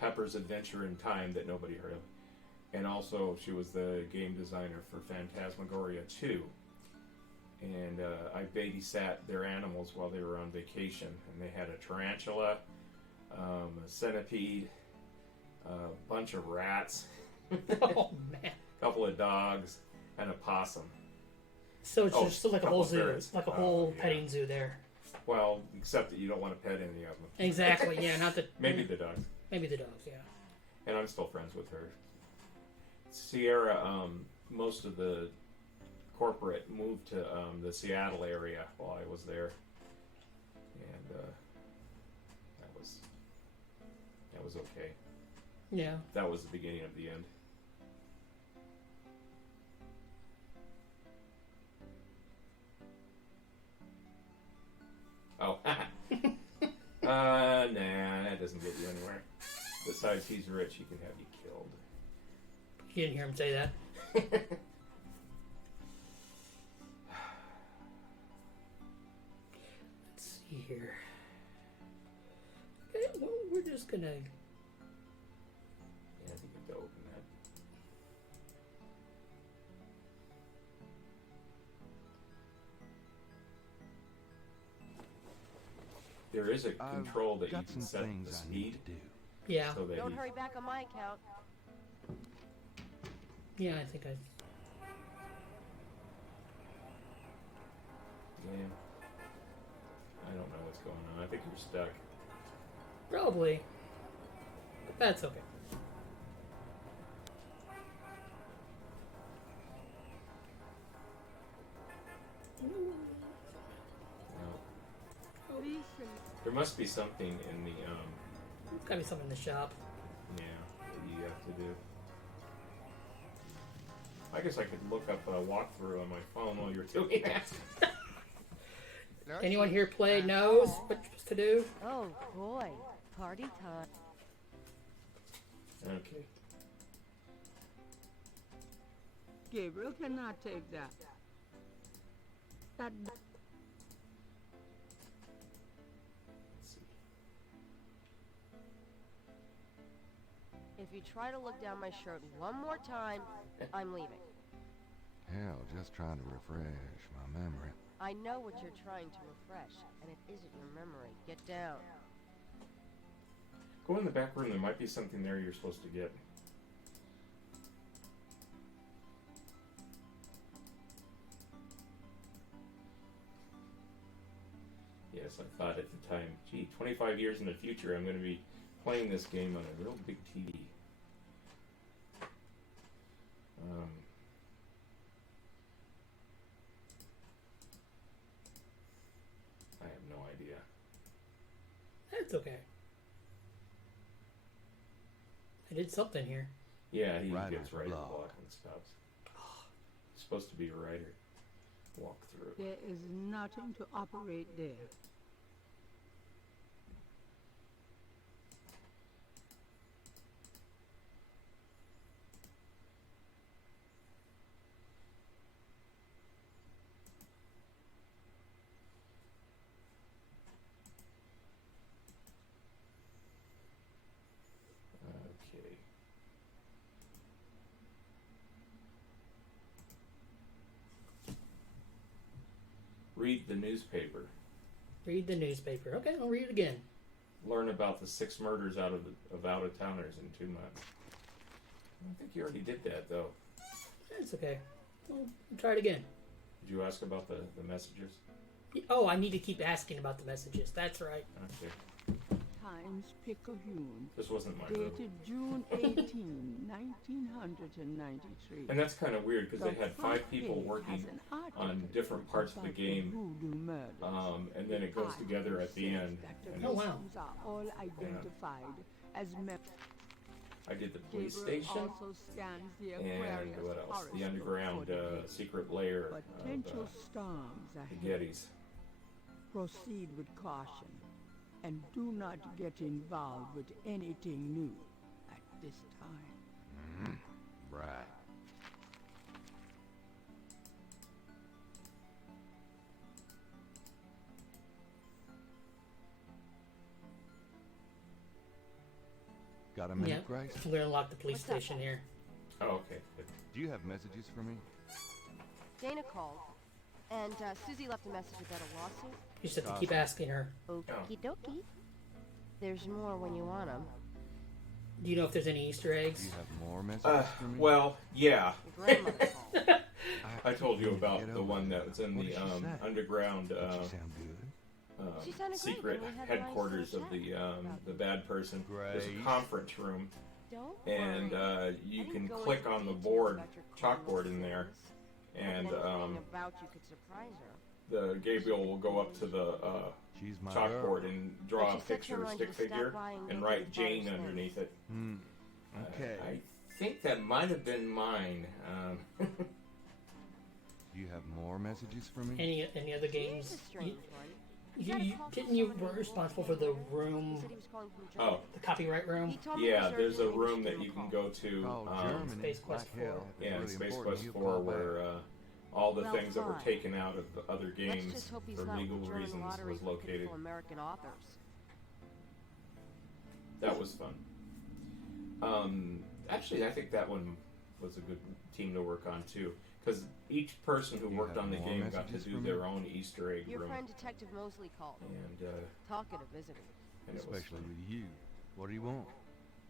Pepper's Adventure in Time that nobody heard of. And also she was the game designer for Phantasmagoria 2. And I babysat their animals while they were on vacation. And they had a tarantula, a centipede, a bunch of rats, Oh man! a couple of dogs, and a possum. So it's just like a whole zoo. ferrets. It's like a whole Yeah. petting zoo there. Well, except that you don't want to pet any of them. Exactly. Yeah. Not the Maybe the dogs. maybe the dogs. Yeah. And I'm still friends with her. Sierra, most of the corporate moved to the Seattle area while I was there, and that was okay. Yeah. That was the beginning of the end. Oh, nah, that doesn't get you anywhere. Besides, he's rich; he can have you killed. You didn't hear him say that. Let's see here. Okay, well, we're just gonna. Yeah, I think you have to open that. There is a I've control that you got can some set things the I need speed to do. Yeah. so that Don't he, hurry back on my account. Yeah, I think I. yeah. I don't know what's going on. I think you're stuck. Probably. But that's okay. No. Listen. There must be something in the Gotta be something in the shop. yeah, that you have to do. I guess I could look up a walkthrough on my phone while you're doing that. Anyone here play knows what you're supposed to do? Oh boy, party time. Okay. Gabriel cannot take that. That Let's see. If you try to look down my shirt one more time, I'm leaving. Hell, just trying to refresh my memory. I know what you're trying to refresh, and it isn't your memory. Get down. Go in the back room. There might be something there you're supposed to get. Yes, I thought at the time, gee, 25 years in the future, I'm going to be playing this game on a real big TV. I have no idea. That's okay. I did something here. Yeah, he Writer's gets writer's block. block and stuff. He's supposed to be a writer. Walk through. there is nothing to operate there. Okay. Read the newspaper. Read the newspaper. Okay, I'll read it again. Learn about the 6 murders of out-of-towners in 2 months. I think you already did that, though. That's okay. Well, I'll try it again. Did you ask about the messages? Oh, I need to keep asking about the messages. That's right. Okay. Valentine's-Picayune, This wasn't my room. dated June 18, 1993. And that's kind of weird because they The had front 5 people page working has an article on different parts of the about game, voodoo murders. and then it goes together at the end. And Oh, wow. Victims are all identified as members. I did the police station Also scans the and Aquarius what else? The horoscope underground for the day. secret lair Potential of storms the ahead. Gettys. Proceed with caution and do not get involved with anything new at this time. Right. Got a minute, Yep. Grace? We're gonna lock the police What's up? station here. Oh, okay. Good. Do you have messages for me? Dana called, and Susie left a message about a lawsuit. You just have to keep asking her. Okie dokie. There's more when you want them. Do you know if there's any Easter Do eggs? you have more messages for me? Well, yeah. Your grandmother called. I told you can't about get the over one it. that was in What the did she say? underground Did she sound good? She sounded great, secret and we had a nice headquarters little of chat the bad person. There's a Grace. conference room, Don't and worry. you I didn't can go click into on the details board, about your chalkboard in criminal there, sins. and Anything about you could surprise her. the Gabriel will go up to the She's my chalkboard girl. and draw a But she said picture, to a remind stick you to stop figure, by and and look write at Jane Father's underneath it. Hmm. Okay. I think that might have been mine. Do you have more messages for me? Any other Here's games? a strange one. Didn't you were responsible for the room, He said he was calling from Germany. Oh, the copyright room? He told me yeah, to there's a reserve your room name that and you call. can go to. Oh, Germany. Space Quest Like hell. 4. That's Yeah, really Space important. Quest You 4, call back. where all the Well, things that were fine. taken out of the other Let's games just hope he's for not legal withdrawing the reasons lottery was from located. pitiful American authors. That was fun. Actually, I think that one was a good team to work on too, because each person who You worked have on the more game got to messages do for me? their own Easter egg Your room, friend Detective Mosley called. and Talking of visiting. it was Especially fun. with you. What do you want?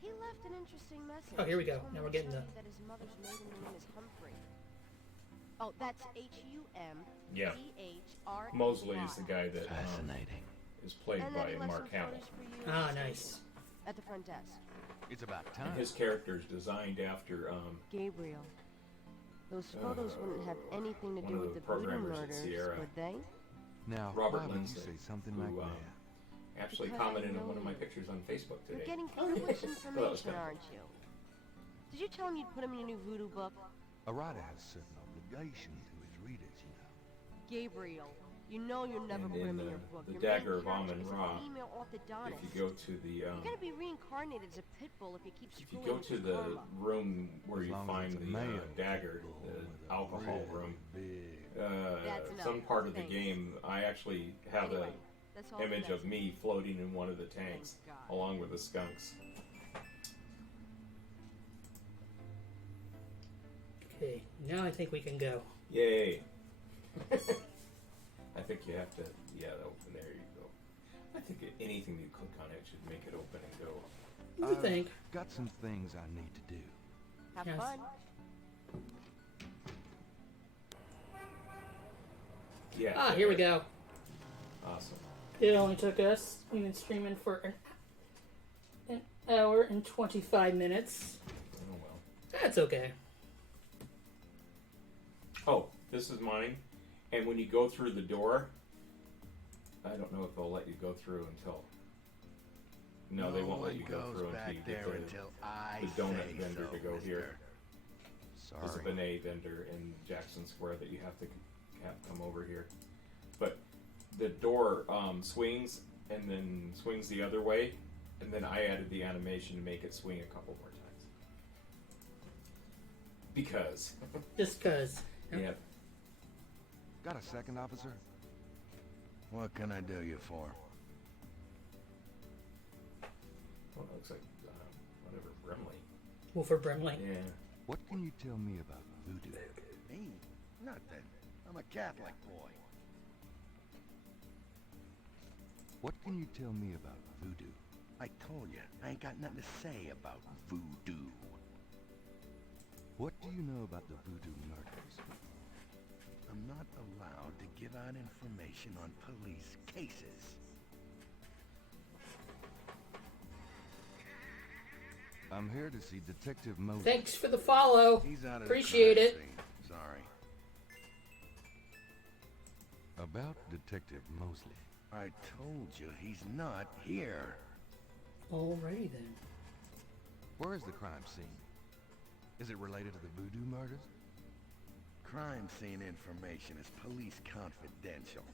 He left an interesting message. Oh, here we He go. told Now me we're to getting tell the- you that his mother's maiden name is Humphrey. Oh, that's H-U-M-P-H-R-E-Y. Yeah, Mosley is the guy that is played And then by he left Mark some Hamill. photos for you Ah, and nice. Susie at the front desk. It's about And time. his character's designed after Gabriel. Those photos wouldn't have anything to one do of with the the voodoo programmers at murders, Sierra. would they? Now, Robert why would Lindsay, you say something who, like that? actually Because I commented on know one of my you. pictures on Facebook You're today. getting Oh, privileged nice. Well, that was information, kinda aren't you? Did you tell him you'd put him in a new voodoo book? A writer has certain obligations to his readers, you know. Gabriel, you know you'll never And put in him in the- your book. the Your Dagger main of character Amun is a Ra, female orthodontist. If you go to the You're gonna be reincarnated as a pit bull if you keep if you screwing go with to your the karma. room where As you long as find it's a the male dagger, bull the with a alcohol really room, big- That's some enough. part of the Thanks. game, I actually have Anyway, that's all a the image of message. me floating in one of the tanks, Thank God. along with the skunks. Okay, now I think we can go. Yay! I think you have to, open. There you go. I think anything you click on it should make it open and go. You would think. Got some things I need to do. Have Yes. fun. Yeah. Ah, here we go. Awesome. It only took us. We've been streaming for an hour and 25 minutes. Oh well. That's okay. Oh, this is mine. And when you go through the door, I don't know if they'll let you go through until. No, they won't let you go through until you get the donut vendor to go here. There's a Sorry. benet vendor in Jackson Square that you have to have come over here. But the door swings and then swings the other way, and then I added the animation to make it swing a couple more times. Because. Just because. Yep. Got a second, officer? What can I do you for? Well, it looks like whatever, Brimley. Wolfer Brimley. Yeah. What can you tell me about voodoo? Me? Nothing. I'm a Catholic boy. What can you tell me about voodoo? I told you, I ain't got nothing to say about voodoo. What do you know about the voodoo murders? I'm not allowed to give out information on police cases. I'm here to see Detective Mosley. Thanks for the follow. He's out of Appreciate the it. crime scene. Sorry. About Detective Mosley. I told you he's not here. Alrighty then. Where is the crime scene? Is it related to the voodoo murders? Crime scene information is police confidential.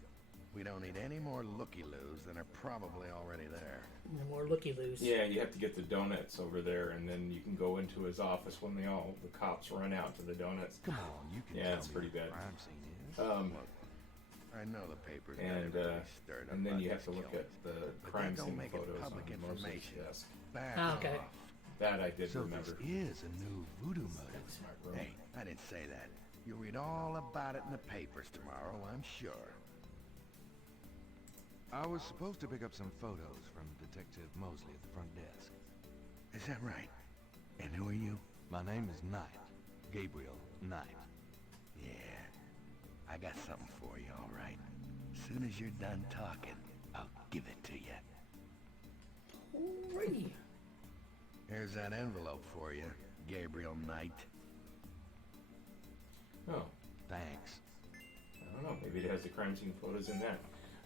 We don't need any more looky-loos than are probably already there. No more looky-loos. Yeah, you have to get the donuts over there, and then you can go into his office when the cops run out to the donuts. Come on, you can Yeah, tell it's me pretty what bad. the crime scene is. Look, I know the papers got And everybody stirred up and then about you have this to look killing, at the but crime they don't scene make it photos public on Mosley's information. desk. Back Ah, okay. off. That I did So remember. this is a new voodoo murder. That's my room. Hey, I didn't say that. You'll read all about it in the papers tomorrow, I'm sure. I was supposed to pick up some photos from Detective Mosley at the front desk. Is that right? And who are you? My name is Knight. Gabriel Knight. Yeah, I got something for you, all right. As soon as you're done talking, I'll give it to you. Alrighty. Here's that envelope for you, Gabriel Knight. Oh, Thanks. I don't know. Maybe it has the crime scene photos in that.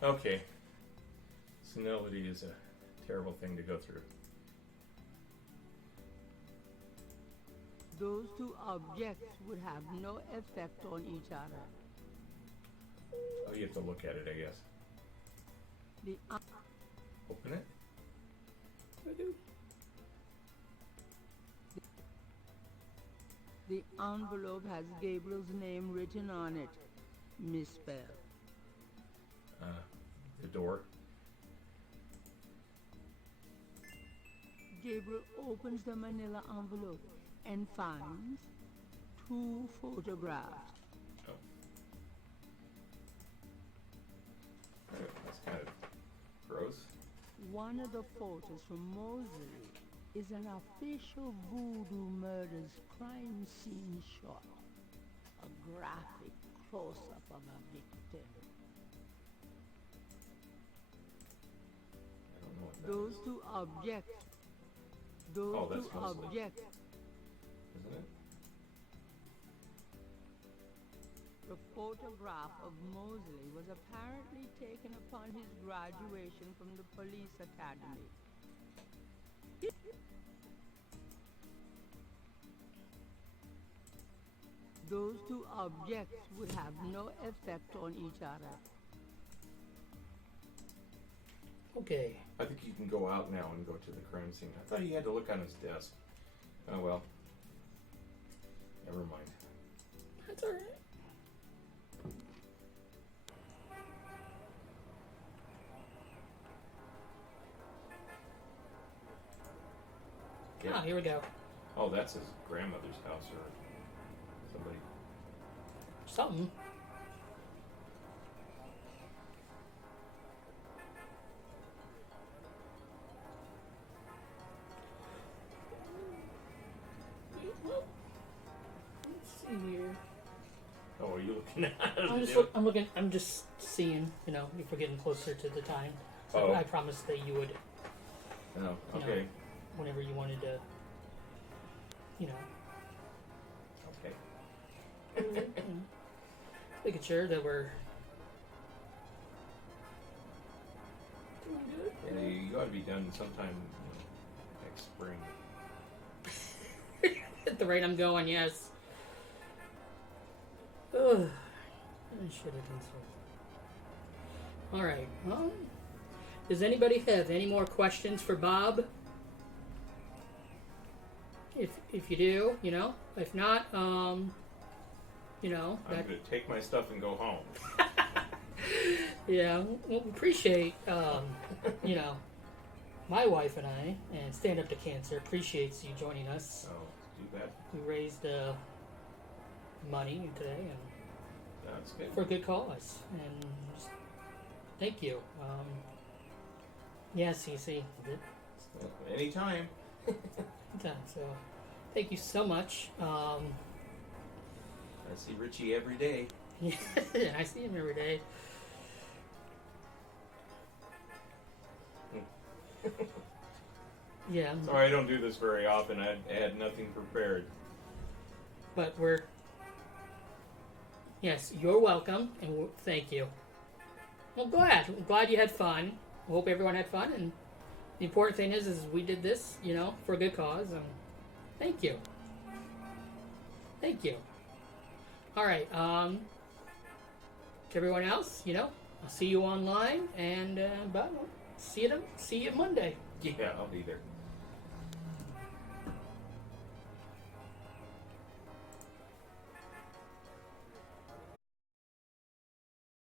Okay. Senility is a terrible thing to go through. Those two objects would have no effect on each other. Oh, you have to look at it, I guess. The Open it. I do. The envelope has Gabriel's name written on it, misspelled. The door. Gabriel opens the manila envelope and finds 2 photographs. Oh. That's kind of gross. One of the photos from Mosley is an official voodoo murders crime scene shot. A graphic close-up of a victim. I don't know what that Those is. two objects. Those Oh, that's two Mosley. objects. Isn't it? The photograph of Mosley was apparently taken upon his graduation from the police academy. Those two objects would have no effect on each other. Okay. I think you can go out now and go to the crime scene. I thought he had to look on his desk. Oh well. Never mind. That's alright. Yeah. Ah, here we go. Oh, that's his grandmother's house or somebody. Something. Well, let's see here. Oh, are you looking at it? I'm looking. I'm just seeing. You know, if we're getting closer to the time. So Oh. I promised that you would, Oh, you know, okay. whenever you wanted to, you know, Okay. making sure that we're doing good. Yeah, you ought to be done sometime next spring. At the rate I'm going, yes. Ugh. I should have done so. Alright, well, does anybody have any more questions for Bob? If you do, you know. If not, you know. I'm That, going to take my stuff and go home. yeah, well, we appreciate, you know, my wife and I, and Stand Up to Cancer appreciates you joining us. Oh, too bad. We raised money today and That's good. for a good cause, and just thank you. Yeah, Cece. Anytime. So, thank you so much. I see Richie every day. Yeah, I see him every day. Yeah. Sorry, I don't do this very often. I had nothing prepared. But we're... Yes, you're welcome, and thank you. Well, I'm glad you had fun. I hope everyone had fun, and the important thing is we did this, you know, for a good cause, and thank you. Thank you. Alright, to everyone else, you know, I'll see you online, and, see you Monday. Yeah, I'll be there.